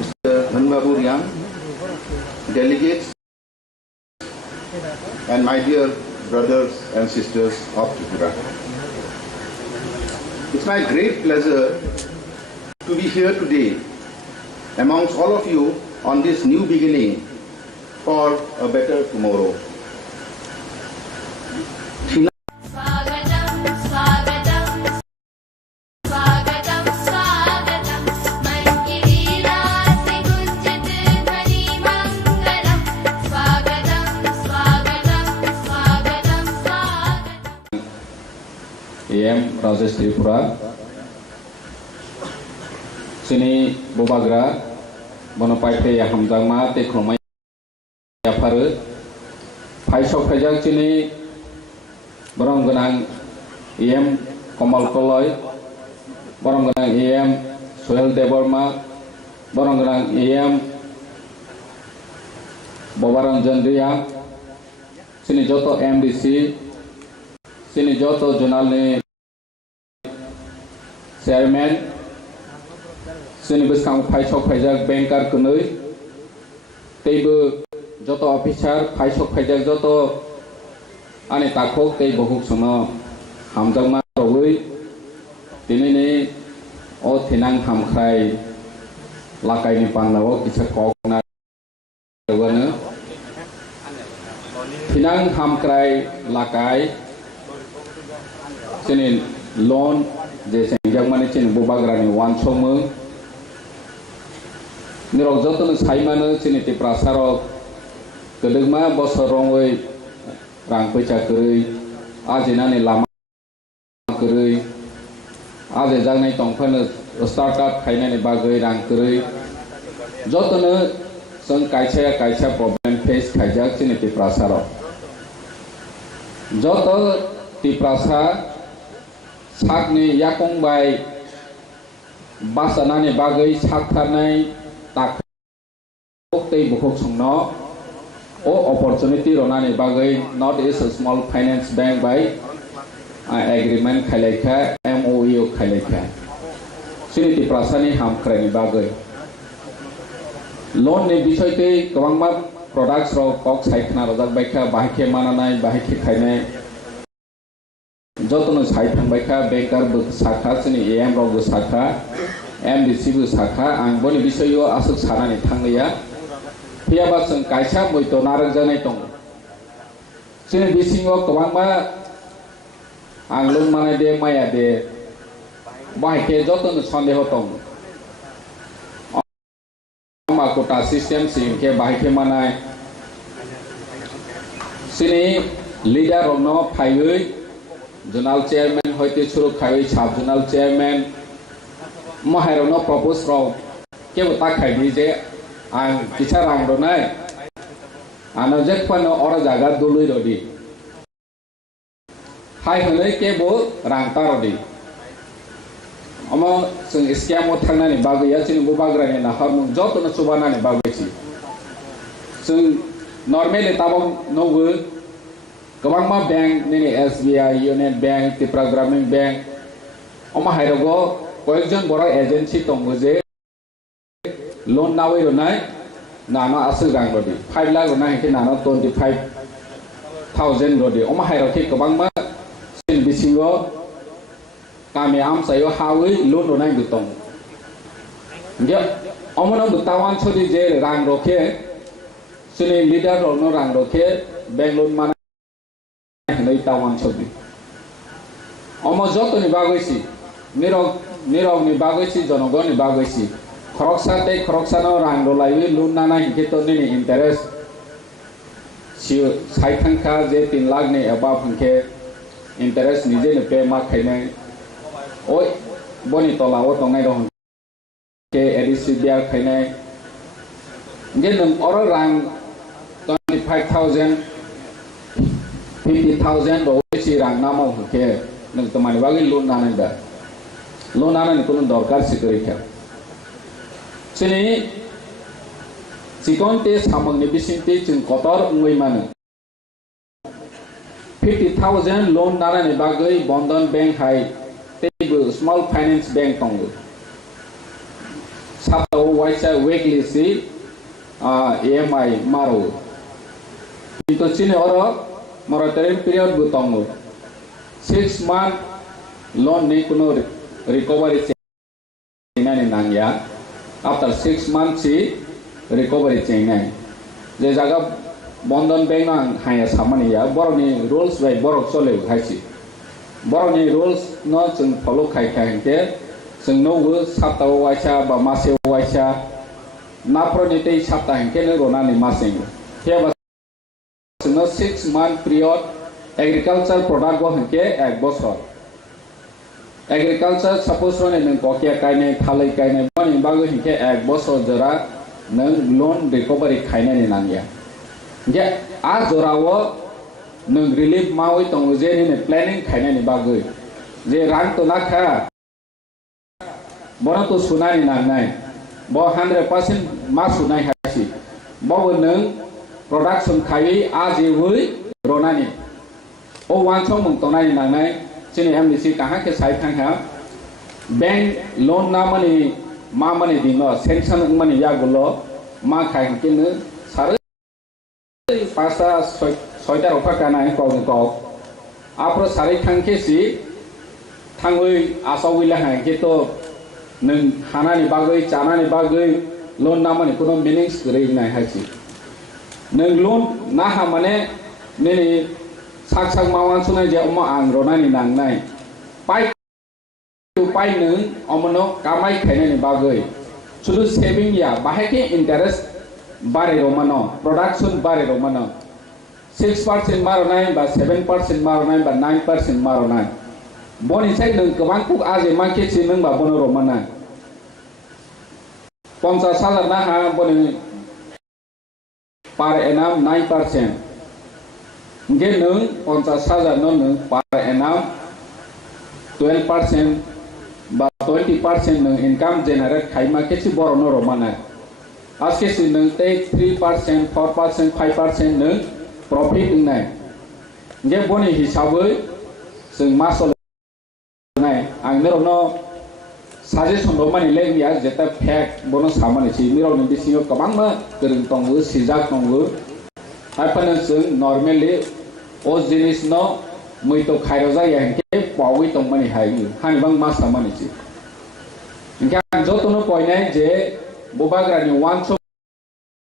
Mr. Dhanbabu Riang, delegates, and my dear brothers and sisters of Tripura. It's my great pleasure to be here today amongst all of you on this new beginning for a better tomorrow. स्वागतं स्वागतं स्वागतं स्वागतं मन्दिरासि गुञ्जत ध्वनिमङ्गलं स्वागतं स्वागतं स्वागतं स्वागतं AM Rajesh Tripura Sini Bobagra Bonapaite Hamjangma Tekromai Yafaru Paisok Pajak Sini Borongganang AM Komal Koloy Borongganang AM Suhel Deborma Borongganang AM Bobaranjan Ria Sini Joto MDC Sini Joto Jurnal ni Chairman Sini Biskang Paisok Pajak Banker Kunui Teibu Joto Officer Paisok Pajak Joto Ani Takok Tei Bohuk Sono Hamjangma Rowi Tini ni O Tinang Hamkrai Lakai ni Panlawo Kisa Kok Na Wana Tinang Hamkrai Lakai Sini loan je sengjak mani sini Bobagrani wansomung nirok joto no saimano sini ti prasaro kedegma bosorongoi rang pecha kerei ajinani lama kerei aje jangnai tongphano startup khainani bagoi rang kerei joto no song kaisa problem face khaijak sini ti prasaro joto ti prasa Sakni yakong bai basanani bagai saktarnai takok tei bukhok songno o opportunity ronani bagai not is a small finance bank by agreement khailekha MOU khailekha siniti prasani hamkrani bagai loan ni bishoy tei kwangma products ro kok saikna rojak baikha bahike mananai bahike khainai Jotono Saitang Baika Banker Busaka Sini AM Rogo Saka MDC Busaka and Boni Bisoyo Asuk Sarani Tanglia Piabas and Kaisa Moito Naranjanetong Sini Bisingo Kawamba Anglum Mana de Maya de Bahike Jotono Sunday Hotong Makota System Sinke Bahike Manai Sini Leader of No Payui Zonal Chairman hoite churu khai sub zonal chairman mahairo no propose ro ke ta khai di je ang kicha rang ro nai ano je pano ora jaga dului ro di hai hole ke bo rang ta ro di amo sung scam o thangna ni bagai ya chini bo bagra ni na har mung joto no subana ni bagai chi sung normally tabong no gu Kawangma Bank nini SBI Union Bank Tripura Gramin Bank Oma Hairogo koekjon boro agency tongo je loan nawai ronai nano asu rang rodi 5 lakh ronai ke nano 25,000 rodi Oma Hairo ke kawangma sin bisingo kami am sayo hawi loan ronai gutong nge omono butawan chodi je rang roke sini leader no rang roke bank loan mana Nei tawan chobi Omo joto ni bagoisi nirog ni bagoisi jonogon ni bagoisi khoroksa te khoroksa no rang dolai loan nana hiketo ni interest si saithangkha je 3 lakh ni above hingke interest nije ni pay ma khainai oi boni tola o tongai ro ke edisi biar khainai nge nang oro rang 25,000 50,000 bawisi rang namo hike nang temani bagi loan nana ni kulun dorkar sikirikha sini sikon te samang ni bisinti chung kotor ngoi manu 50,000 loan nana ni bagai Bandhan Bank hai table small finance bank tongu. Sapau waisa weekly si EMI maru. Itu sini orang moratorium period butongu. 6 month loan ni kuno recovery chain ni nangya. After 6 months si recovery chain ni. Jadi jaga Bandhan Bank nang hanya sama ni ya. Baru ni rules by baru soleh haisi. Baru ni rules no jeng follow kai ke. Jeng nunggu satu waisa ba masih waisa. Napro ni tei sabta ke ni rona ni masing. Dia jeng 6 month period agriculture product go ke ek bosor. Agriculture suppose rona neng kokia kai ne thalai kai ne bani bagu ke ek bosor jara neng loan recovery kai ne nangya. Ya, आज जोरावो नों रिलीफ मावै तंगो जे नि प्लानिंग खायनानि बागै जे रां तो नाखा बरा तो सुनानि नांनाय ब 100% मा सुनाय हासि बबो नों प्रोडक्शन खायै आज एवै रनानि ओ वानसो मुं तनानि नांनाय जिनि एमडीसी काहा के साइ थांहा बैंक लोन ना माने मा माने दिनो सेंक्शन माने यागुलो मा खाय केनो सारे Pasta soita ropa kana kau apro sari thangke si thangui asawui la hai keto neng hana ni bagai chana ni bagai loan nama ni kuno meanings kere nai hai si neng loan na ha mane neni sak mawan sunai je oma ang rona ni nang nai pai tu pai neng omono kamai khaina ni bagai sudu saving ya bahai ke interest bare romano production bare romano 6% maronai ba 7% maronai ba 9% maronai boni sai nang kebang kuk aje market si nang ba bono romana 50,000 na ha boni par annum 9% nge nang 50,000 no nang par annum 12% ba 20% nang income generate khai market si boro no romana आज के सिंह नंगते 3%, 4%, 5% नंग प्रॉफिट नंगनाय जे बनी हिसाबै जों मासल नाय आं नेरनो साजेसन दो मानि लेंगिया जेता फेक बनो सामानि सि मिराव नि बिसिङाव गोबां गोरों दंबो सिजाक दंबो हायफानो जों नर्मेली ओ जिनिस न मैतो खायरो जाय हंके पावै दंमानि हायो हानिबां मा सामानि सि इंगा जतनो पयनाय जे बोबाग्रानि वानसो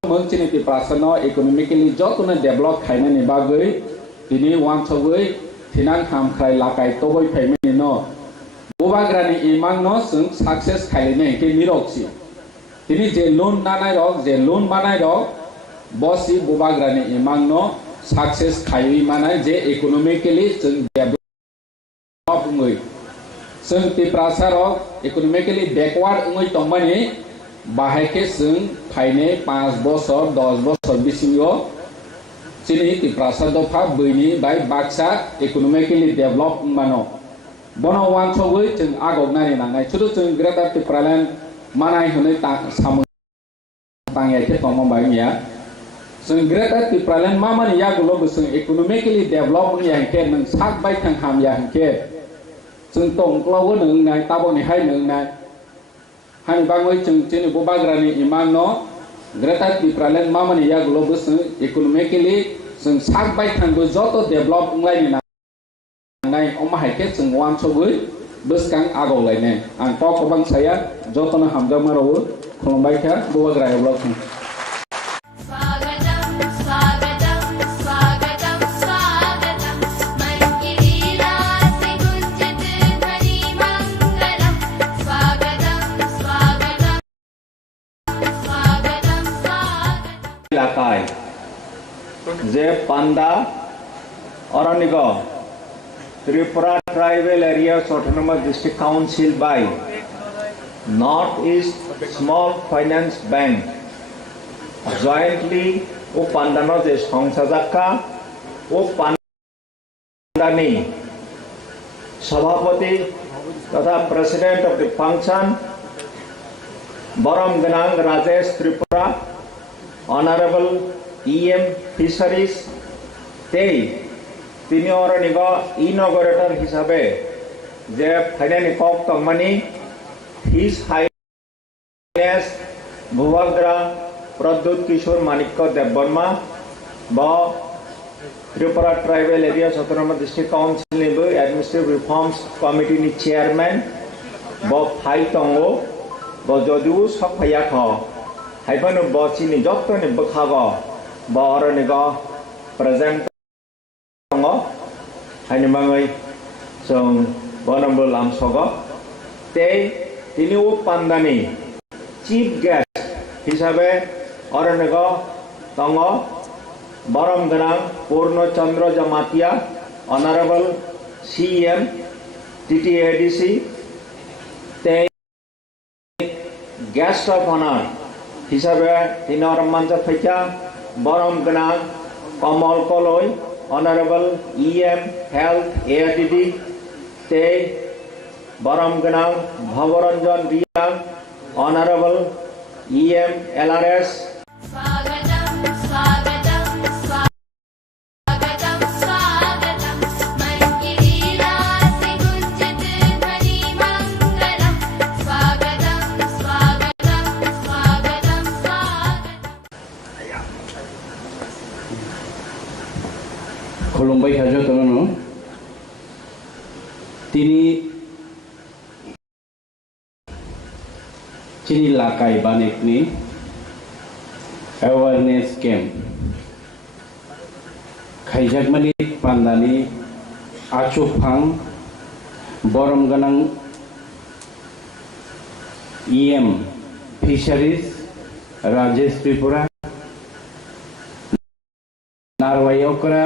मोनचिनिति प्रासनो इकोनॉमिकली जतनो डेभलप खायनानि बागै दिनि वानसोबै थिनां खामखाय लाकाय तबै फायमेनि न बोबाग्रानि इमां न जों सक्सेस खायने के निरक्सि दिनि जे लोन नानाय रक जे लोन बानाय रक बसि बोबाग्रानि इमां न सक्सेस खायि मानाय जे इकोनॉमिकली जों डेभलप ङै जों तिप्रासारक इकोनॉमिकली बैकवर्ड ङै तंबानि बाहायके जों फायने 5 बोसोर 10 बोसोर बिसिङो चिनि तिप्रासा दफा बैनि बाय बाक्सा इकोनॉमिकली डेभलप मानो बनो वानसोबै जों आगगनानि नांनाय सुदु जों ग्रेटर तिप्रालेण्ड मानाय होनै सामो तांयाके तंबायनिया जों ग्रेटर तिप्रालेण्ड मा मानि यागुलो जों इकोनॉमिकली डेभलप याके नों साक बाय थां हाम याके जों तंक्लावो नों नाय ताबोनि हाय नों नाय हानि बाङै जों जेने बोबाग्रानि इमां न ग्रेटर तिप्रालेण्ड मा मानि यागुलो जों इकोनॉमिकली जों साक बाय थांबो जत डेभलप लायनि नांनाय अमाहायके जों वानसोबै बोसकां आगलायनाय आं गोबां साया जतनो हामजामारावो खुलुमबाय था बोबाग्रा एब्लाव स्वागतम् स्वागतम् स्वागतम् स्वागतम् मन की लीला से गुंजित ध्वनि मंगलम् स्वागतम् स्वागतम् स्वागतम् स्वागतम् এলাকায় যে পান্ডা অরণ্য Tripura tribal areas autonomous district council by north east small finance bank jointly ও পান্ডানো যে সংসাজাক্কা ও পান্ডানি সভাপতি তথা প্রেসিডেন্ট অফ দি ফাংশন বরম গনাং Rajesh Tripura Honorable EM Fisheries Tei তিনি অরণিগ ইনগরেটর হিসাবে যে ফাইনানি কক তংমানি হিজ হাইনেস ভূভাগ্রা প্রদ্যুৎ কিশোর মানিক্য দেববর্মা ব Tripura tribal area autonomous district council निबो एडमिनिस्ट्रेटिव रिफॉर्म्स कमिटी नि चेयरमैन ब फाइ तंगो ब जदिउ सफाया ख हाइफानो ब चिनि जत्तनि बखाग ब अरनिग प्रेजेंट तंगो हाइनि माङै जों बनम्बो लामसग ते तिनि उ पान्दानि चीफ गेस्ट हिसाबै अरनिग तंगो बरम गनां पूर्णचंद्र जमातिया ऑनरेबल CM TTADC ते गेस्ट ऑफ ऑनर हिसाबे तिनर मंच फैया बरम गनां कमल कलय ऑनरेबल EM हेल्थ ARTD ते बरम गनां भवरंजन रिया ऑनरेबल EM LRS स्वागतं स्वागतं स्वागतं स्वागतं मन्दिरासि गुञ्जत ध्वनिमङ्गलं स्वागतं स्वागतं स्वागतं स्वागतं खुलुमबाय थाजो तोनो तिनी चिनी लाकाई बानेकनि awareness camp खाइजाकमानि पान्दानि आचुफां बरम गनां EM फिशारिज राजेश त्रिपुरा नारवाई ओकरा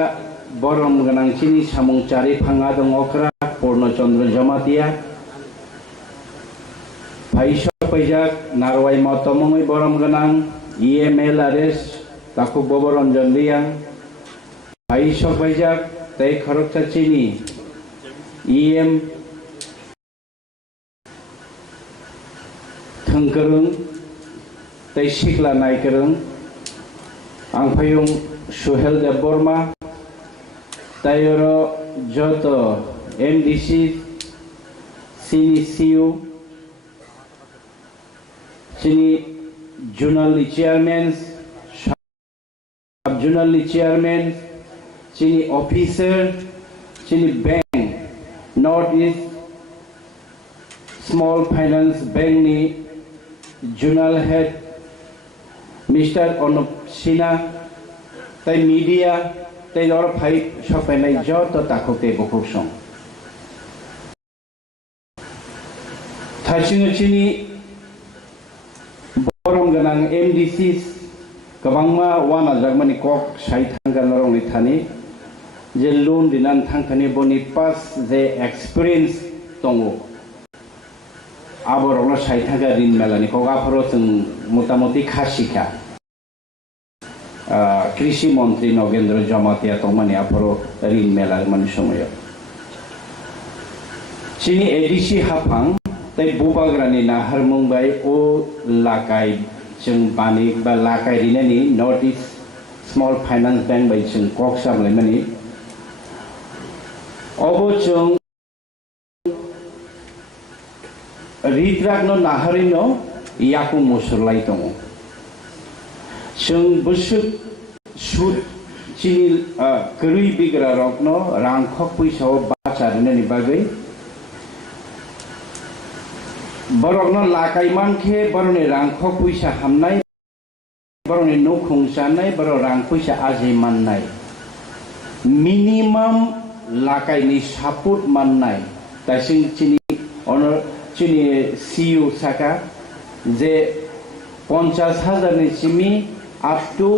बरम गनां चिनी सामुंचारि फांगा दं ओकरा पूर्णचंद्र जमातिया भाइसा पैजाक नारवाई मतमङै बरम गनां EM LRS ताकु बबरंजन रियां भाइसा पैजाक तै खरकसा चिनी EM थंकरं तै सिखला नायकरं आंफायुं सुहेल देबबर्मा तायरो जतो MDC CU चिनी Journal chairman, sub-journal chairman, chini officer, chini bank, Northeast Small Finance Bank ni journal head, Mr. Onop Sina, tai media, tai lor phai shopai nai jo to takote bokuk song. Thachino chini Baram गनां MDC गोबांमा वाना जागमानि कक साइ थांगा लरंनि थानि जे लोन दिनान थांखानि बनि पास जे एक्सपीरियंस दङो आबरनो साइ थांगा रिन मेलानि कक आफरो जों मोटामोटी खासिखा कृषि मंत्री नगेंद्र जमातिया तंमानि आफरो रिन मेला मानि समय चिनि ADC हाफां तै बुबाग्रानि नाहार मुंबाई ओ लाकाई जों बानि बा लाकाई रिनानि north east small finance bank बाय जों कक सामलायमानि अबो जों रिट्राकनो नाहारिनो याकु मुसुरलाय दङ जों बुसुक सुद चिनि गरुइ बिग्रा रकनो रांखक पैसाव बाचारिनानि बागै बरगनो लाकाई मानखे बरनि रांखक पैसा हामनाय बरनि न खुंजानाय बर रां पैसा आजै माननाय मिनिमाम लाकाईनि सापोर्ट माननाय दासिम चिनि CU साका जे 50,000 नि सिमी अप टू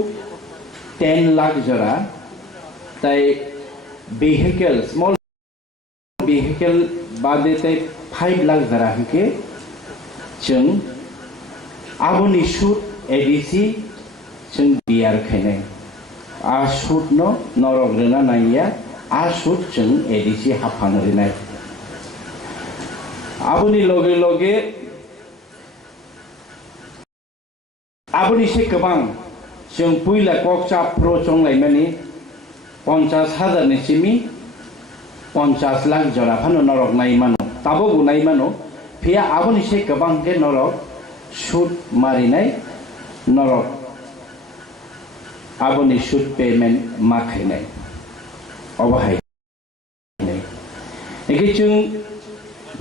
10 लाख जरा ताई vehicle small vehicle बादे ताई 5 लाख जरा हके जों आबुनि सुद ADC जों बियार खायनाय आ सुद न नरग्रेना नायया आ सुद जों ADC हाफांरिनाय आबुनि लगे लगे आबुनि से गोबां जों पुइला ककचा प्र चंलायमानि 50,000 ni simi 50 lakh jora phano norok nai mano tabo gunai mano phia aboni se kabang ke norok shoot mari nai norok aboni shoot payment makhai nai obahai nai ekichung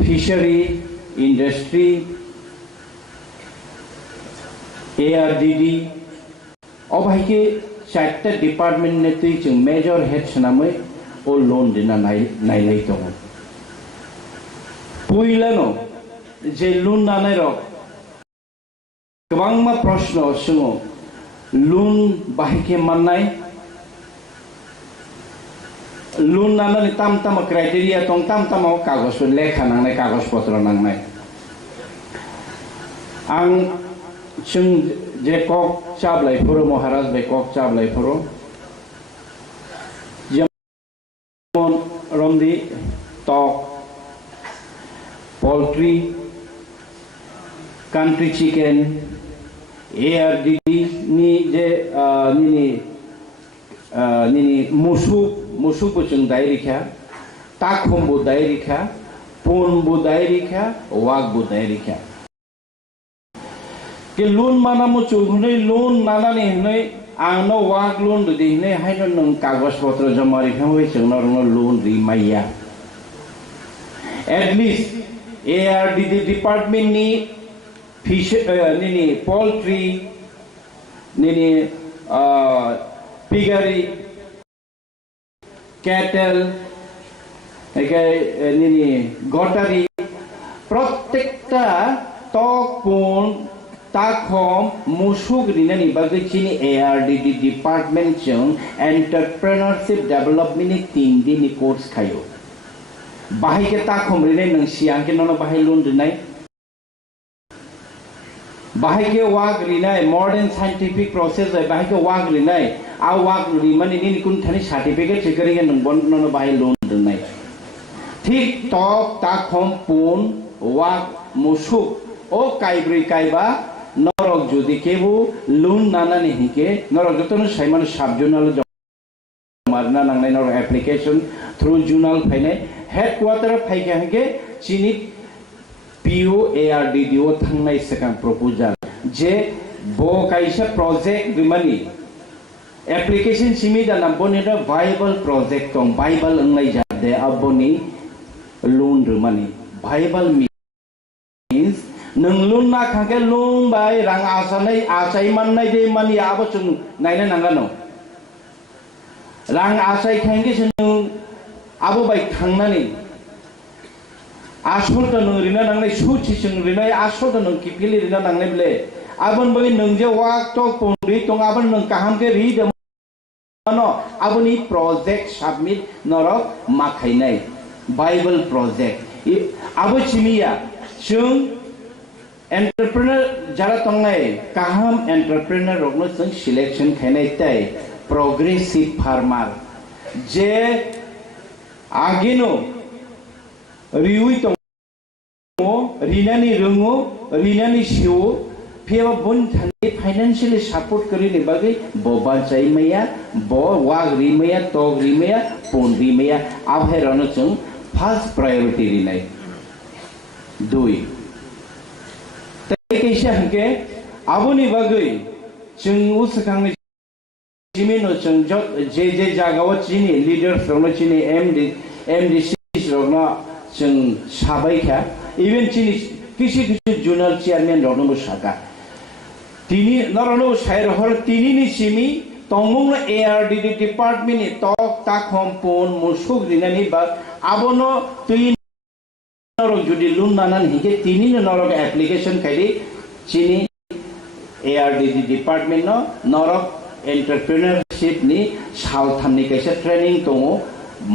fishery industry ARDD obahai ke 4টা ডিপার্টমেন্ট ने tui chung major head sanamai o loan dina nai lai tong puilano je loan nanai rok kabangma proshno sungo loan bahike mannai loan nanani tam criteria tong tam kagos lekha nangnai kagos potro nangnai ang chung je kok chablai puro Maharaj be kok chablai puro jemon romdi tok poultry country chicken ARDD ni je ni musu puchung dai rikha takhom bu dai rikha pon bu dai rikha wag bu dai rikha ke loan mana mo chungnai loan nana ni hnai angno wag loan de hnai haino nang kagos potro jamari khamoi chungno loan ri maiya at least ARDD department ni fish ni poultry ni piggery cattle ni gottery প্রত্যেকটা tok pon takhom musuk rinani bagai chini ARDD department chung entrepreneurship development ni 3 din ni course khayo bahai ke takhom rinai nang siang ke nono bahai loan rinai bahai ke wag rinai modern scientific process bahai ke wag rinai a wag rimani ni kun thani certificate chekari ke nang bon nono bahai loan rinai thik tok takhom pon wag musuk o kaibri kaiba norok jodi kebu loan nana ni hike norok jotono saimano subjournal marna nangnai norok application through journal phaine headquarter phaike hike chini PO ARDD o thangnai sekang proposal je bo kaisa project bimani application simi da namboni da viable project tong viable anglai jade aboni loan rumani viable means nang loan na khangke loan bai rang asanai asai mannai de mani abo chung naina nangano rang asai khangke sunu abo bai thangnani asol to nang rina nangnai suchi chung rina asol to nang kipili rina nangnai ble abon bai nang je wak to pondri tong abon nang kaham ke ri de no aboni project submit norok makhainai bible project abo chimiya chung entrepreneur jara tongnai kaham entrepreneur rokno chung selection khainai tai progressive farmer je agino riui tongo rinani rungo rinani siu pheba bun thani financially support kari ni bagai boba chai maya bo wag ri maya tog ri maya pon ri maya abhe rano chung first priority rinai dui kaisa hingke aboni bagai chung usakangni jimino chung je jagao chini leaders rokno chini MDC rokno chung sabai kha even chini kisi journal chairman rokno saka tini narono sair hor tini ni simi tongmong ARDD department ni tok takhom pon musuk dinani ba abono tui norok judi loan nanan hige tini norok application khaidi chini ARDD department no norok entrepreneurship ni saltham ni kaisa training tongo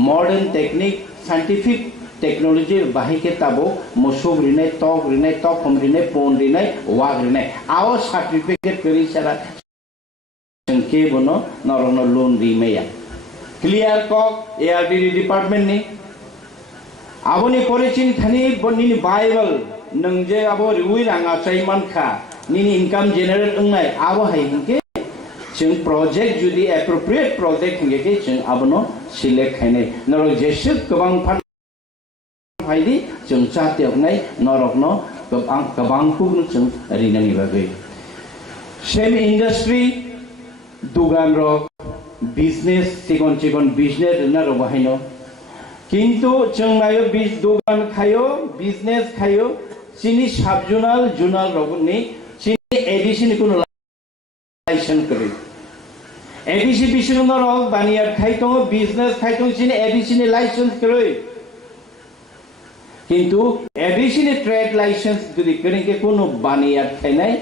modern technique scientific technology bahike tabo musuk rinai tok khom rinai pon rinai wag rinai ao certificate kari sara ke bono norok loan rimeya clear kok ARDD department ni aboni porechin thani bonni bible nangje abo rui ranga chaiman kha nini income generate ungnai abo hai hingke जों प्रोजेक्ट जुदि एप्रोप्रिएट प्रोजेक्ट हंगे जों आबनो सिलेक्ट खायनाय नरक जेसे गोबां फान फायदि जों जातियनाय नरकनो गोबां कुगनु जों रिनानि बागै सेम इंडस्ट्री दुगान रक बिजनेस चिकन बिजनेस नरक बाहायनो किंतु जों नायो दुगान खायो बिजनेस खायो चिनि साब जुनाल रकनि चिनि एडिशन कुनो लाइसेंस करे एडिशन बिसोर नरक बानियार खायतो बिजनेस खायतो चिनि एडिशन लाइसेंस करे किंतु एडिशन ट्रेड लाइसेंस जुदि करे के कोनो बानियार खायनाय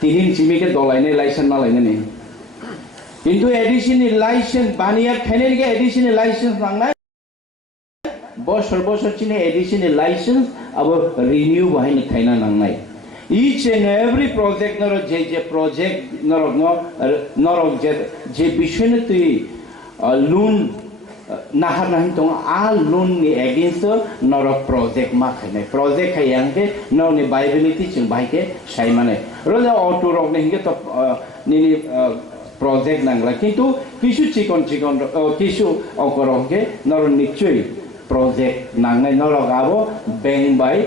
तीन चिमी के दलायनाय लाइसेंस ना लायनाय किंतु एडिशन लाइसेंस बानियार खायनाय के एडिशन लाइसेंस नांनाय बसर चिनि एडिशन लाइसेंस अब रिन्यू बाहायनो खायना नांनाय each and every project नरक जे project नरक जे बिसोरनो तै लोन नाहार नाहि दं आ लोन नि एगेंस्ट नरक प्रोजेक्ट मा खायनाय प्रोजेक्ट खायांगे नरनि वायबिलिटी जों बाहायके साय माने रोजा ऑटो रक ने हिगे तो निनि प्रोजेक्ट नांगला किंतु किछु चिकन किछु अकरके नर निश्चय प्रोजेक्ट नांनाय नरक आबो बैंक बाय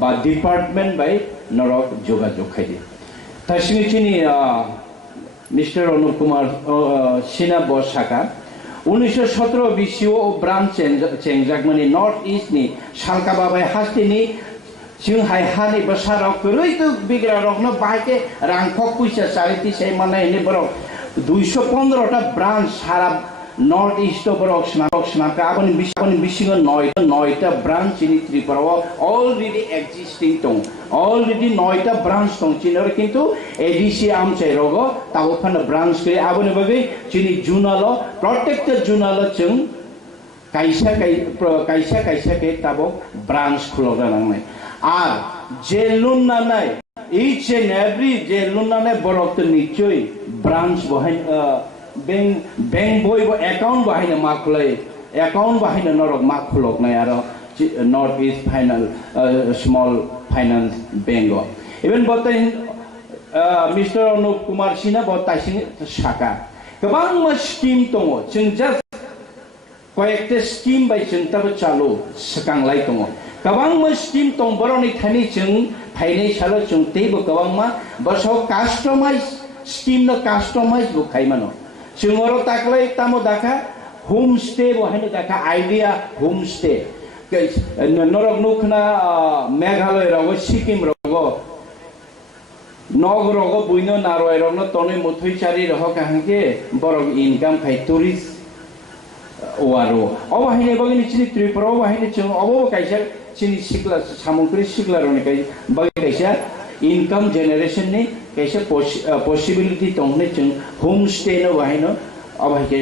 बा डिपार्टमेंट बाय नरक जोगाजोग खायदि तासिंगिनि मिस्टर अनुप कुमार सिना बसाका 1917 बिसिओ ब्रांच चेंजाकमानि नॉर्थ ईस्ट नि सालकाबाबाय हास्तिनि जोंहाय हानि बसाराव करैतो बिग्रा रकनो बाहायके रांखक पैसा चारिति से माने नि बरक 215 टा ब्रांच सारा नॉर्थ ईस्ट बरक स्नाका आबनि बिसिङो 9 टा ब्रांच नि त्रिपुराव ऑलरेडी एक्जिस्टिंग दं ऑलरेडी 9 टा ब्रांच दं चिनर किंतु एडीसी आमचाय रगो ताबो फान ब्रांच के आबनि बगै चिनि जुनालो प्रोटेक्टेड जुनालो जों कायसा के ताबो ब्रांच खुलगा नांनाय आर जे लोन नानाय each and every J loan नानाय बरक त निश्चय ब्रांच बहाय बैंक बय अकाउंट बाहायनो मा खुलाय अकाउंट बाहायनो नरक मा खुलकनाय आरो north east final small finance bank इवन बतन मिस्टर अनुप कुमार सिना बताइसिं साका गोबां स्कीम दङ जों जस्ट कयेकटा स्कीम बाय जों ताबो चालु सकांलाय दङ गोबां स्कीम दं बरनि थानि जों फाइनेंशियल जों तेबो गोबां मा बसो कस्टमाइज स्कीम न कस्टमाइज बो खायमानो जोंरो ताकलै तामो दाखा होम स्टे बहायनो दाखा आइडिया होम स्टे नरक नुखना मेघालय रगो सिक्किम रगो नग रगो बुइनो नारय रगनो तने मुथुइचारी रह काहके बरक इनकाम खाय टूरिस्ट ओवारो अबहायने बगनि चिनि त्रिपुरा अबहायने जों अबो कायसा चिनि सिक्ला सामुक्रि सिक्ला रनि काय बगै कायसा इनकाम जनरेशन नि कैसे पॉसिबिलिटी तंगने जों होम स्टे न बाहायनो अबहायके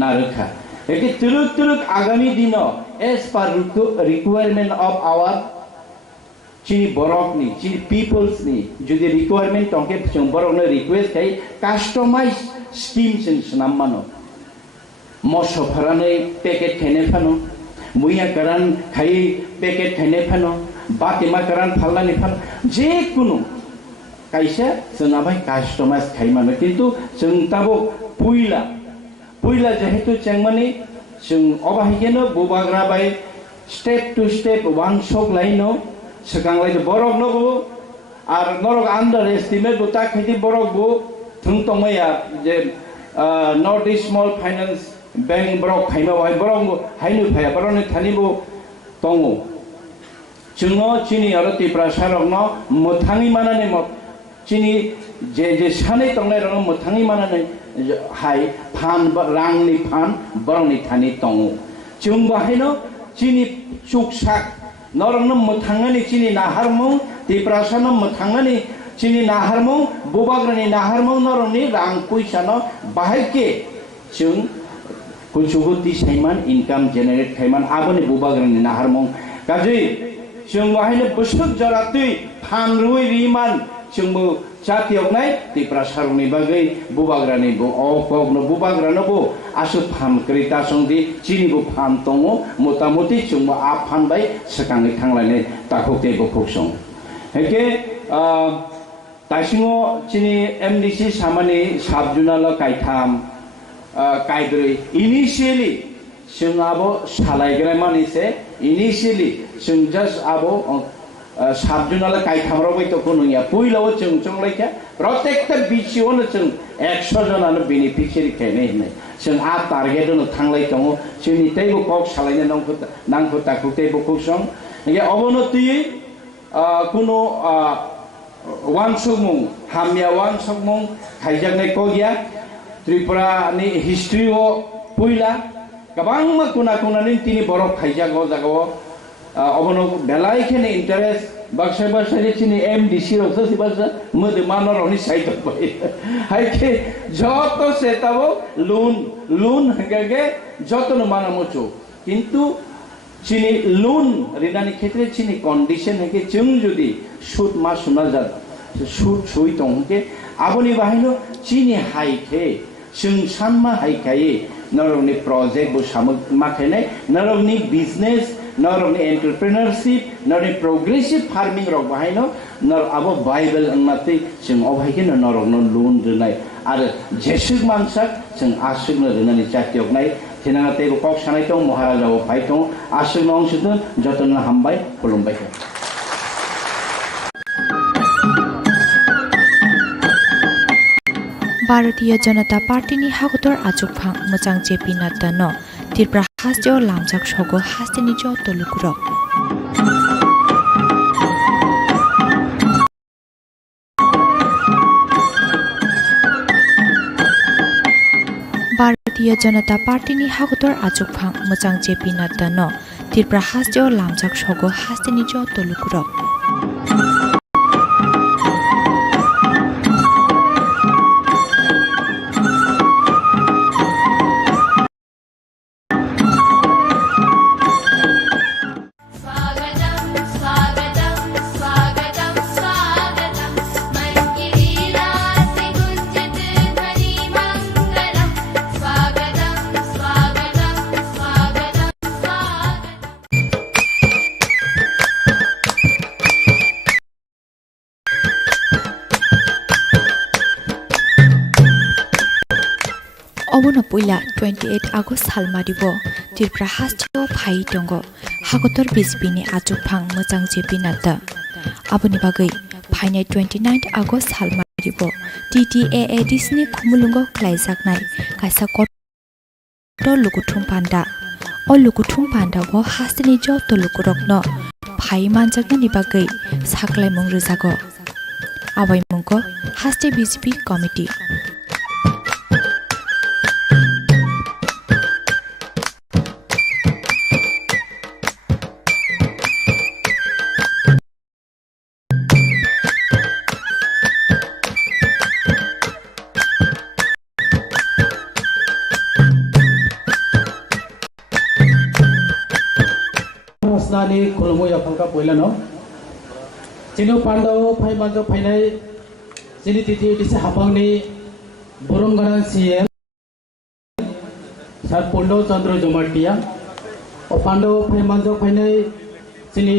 नारखा एके तुरुक आगामी दिनो as per requirement of our चिनि बरकनि चिनि पीपल्स नि जुदि रिक्वायरमेंट तंके जों बरकनो रिक्वेस्ट खाय कस्टमाइज स्कीम जों सनाम मानो मसो फरानै पैकेट खायने फानो मुया करान खाय पैकेट खायने फानो बातिमा करान फालनानि फानो जे कुनु कैसे जों आबाय कस्टमाइज खायमानो किंतु जों ताबो पुइला जेहेतु चेंगमानि जों अबाहिकेनो बुबाग्रा बाय स्टेप टू स्टेप वन शॉक लाइनो सकांलाय बरक नबो आर नरक अंडर एस्टिमेट बुता खैति बरक बो थुं तंगया जे north east small finance bank बरक खायमा बाय बरक हायनो फाया बरने थानिबो तंगो जोंनो चिनि आरो तिप्रा सारकनो मोथाङै मानानै चिनि जे सानै तंनाय रङ मोथाङै मानानै हाय फान रांनि फान बरंनि थानि तंगो जों बाहायनो चिनि चुकसाक नरंनो मोथाङानि चिनि नाहारमौ तिप्रासानो मोथाङानि चिनि नाहारमौ बुबाग्रानि नाहारमौ नरंनि रां पैसानो बाहायके जों कुचुगुति साइमान इनकाम जेनेरेट खायमान आबोनि बुबाग्रानि नाहारमौ गाजै जों बाहायनो बोसोर जरातै फान रुइ रिमान जोंबो जातियावनाय तिप्रा सारनि बागै बुबाग्रानि बो अकगनो बुबाग्रानो बो आसु फान क्रेता संदि चिनिबो फान दङो मोटामोटी जोंबो आ फान बाय सकाङै थांलायनाय ताखौते बो फुसं हेके दासिङाव चिनि MDC सामानि साबजुनाल कायथाम कायब्रै इनिशियली जों आबो सालायग्रा मानिसे इनिशियली जों जास्ट आबो साबजुनाल कायथामराव तो कुनुया पुइलाव जों जोंलायखा प्रत्येकटा बिसियावनो जों 100 जनानो बेनिफिशियारि खायनाय होननाय जों आ टारगेटनो थांलाय दङ जोंनि तैबो कक सालायनो नांगौ ताखौ तैबो ककसं ये अबनति कुनु वान सुमुं हामिया वान सुमुं खायजानाय को गया त्रिपुरानि हिस्ट्रियाव पुइला गोबां कुना कुनानि तिनि बरफ खायजागो जागो अबनो बेलायखेने इंटरेस्ट बाक्सा बाक्सानि चिनि MDC रखो सिबासा मदे मानरनि साइड बाय हायके जतो सेताबो लोन हंगे जतो मानमचो किंतु चिनि लोन रिनानि क्षेत्रे चिनि कंडीशन हंगे जों जुदि सुद मा सुना जा सुद सुई दंके आबोनि बाहायनो चिनि हायके जों सानमा हायखाये नरनि प्रोजेक्ट बो साम माखायनाय नरनि business not only entrepreneurship, not only progressive farming rok bahayno, nor abo Bible angmati sing obhaikino nor no loan dunai. Are jesuk mansak sing asuk no dunani chatiok nai. Tinanga tebo kok sanai tong Maharaja o pai tong asuk no angsidun joton na hambai kolombai. Bharatiya Janata पार्टीनि हागतर आजुकफां मोजां जेपि नाद्दानो त्रिपुरा हास्टेव लामजाक सगो हास्टेनि ज तलुकुरक भारतीय जनता पार्टीनि हागतर आजुकफां मोजां जेपि नाद्दानो त्रिपुरा हास्टेव लामजाक सगो हास्टेनि ज तलुकुरक अबनो पुइला 28 आगस्ट सालमारिबो त्रिपुरा हास्टेव फाइ दंग हागतर बिजपिनि आजुकफां मोजां जेपि नाद्दा आबोनि बागै फाइनाय 29 आगस्ट सालमारिबो TTAADSनि खुमुलुंगो ख्लायजाकनाय कायसा कट लुकुथुम पान्डा अ लुकुथुम पान्डाबो हास्टेनि ज तलुकुरकनो फाइ मानजाकनानि बागै साख्लाय मुं रोजागो आबाय मुंगो हास्टे BJP committee Nani kolomo ya pangka poila no. Cino Pandao pai manjo painai cini titi disi hapang ni borong ganan CM saat Pondo Chandra Jomartia. O Pandao pai manjo painai cini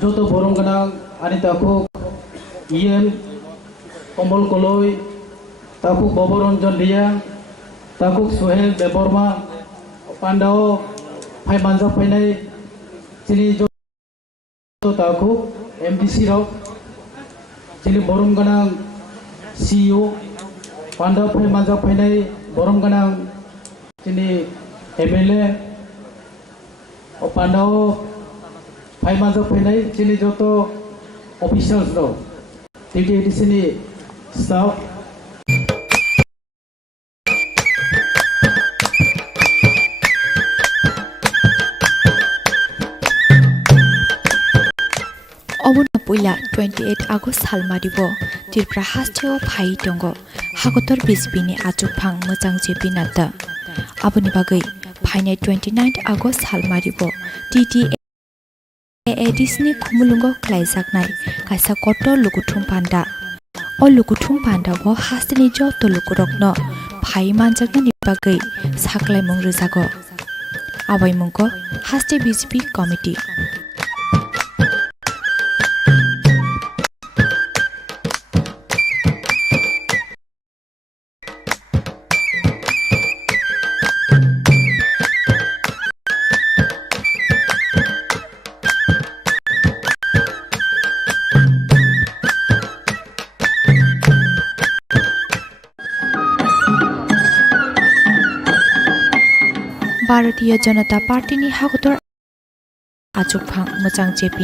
joto borong ganan anita ko EM Komol Koloi takuk Boboron John Dia takuk Suhel Deborma. O Pandao pai manjo painai Cili jo taku MDC rok cili borom ganang CEO Pandau pai manjak pai nai borom ganang cili MLA o Pandau pai manjak pai nai cili joto officials rok jadi di sini staff अबनो पुइला 28 आगस्ट सालमारिबो त्रिपुरा हास्टेव फाइ दंग हागतर बिजपिनि आजुकफां मोजां जेपि नाद्दा आबोनि बागै फाइनाय 29 आगस्ट सालमारिबो TTAADSनि खुमुलुंगो ख्लायजाकनाय कायसा कट लुकुथुम पान्डा अ लुकुथुम पान्डाबो हास्टेनि ज तलुकुरकनो फाइ मानजाकनानि बागै साख्लाय मुं रोजागो आबाय मुंगो हास्टे BJP committee Bharatiya Janata party नि हागतर आजुफां मोजां जेपि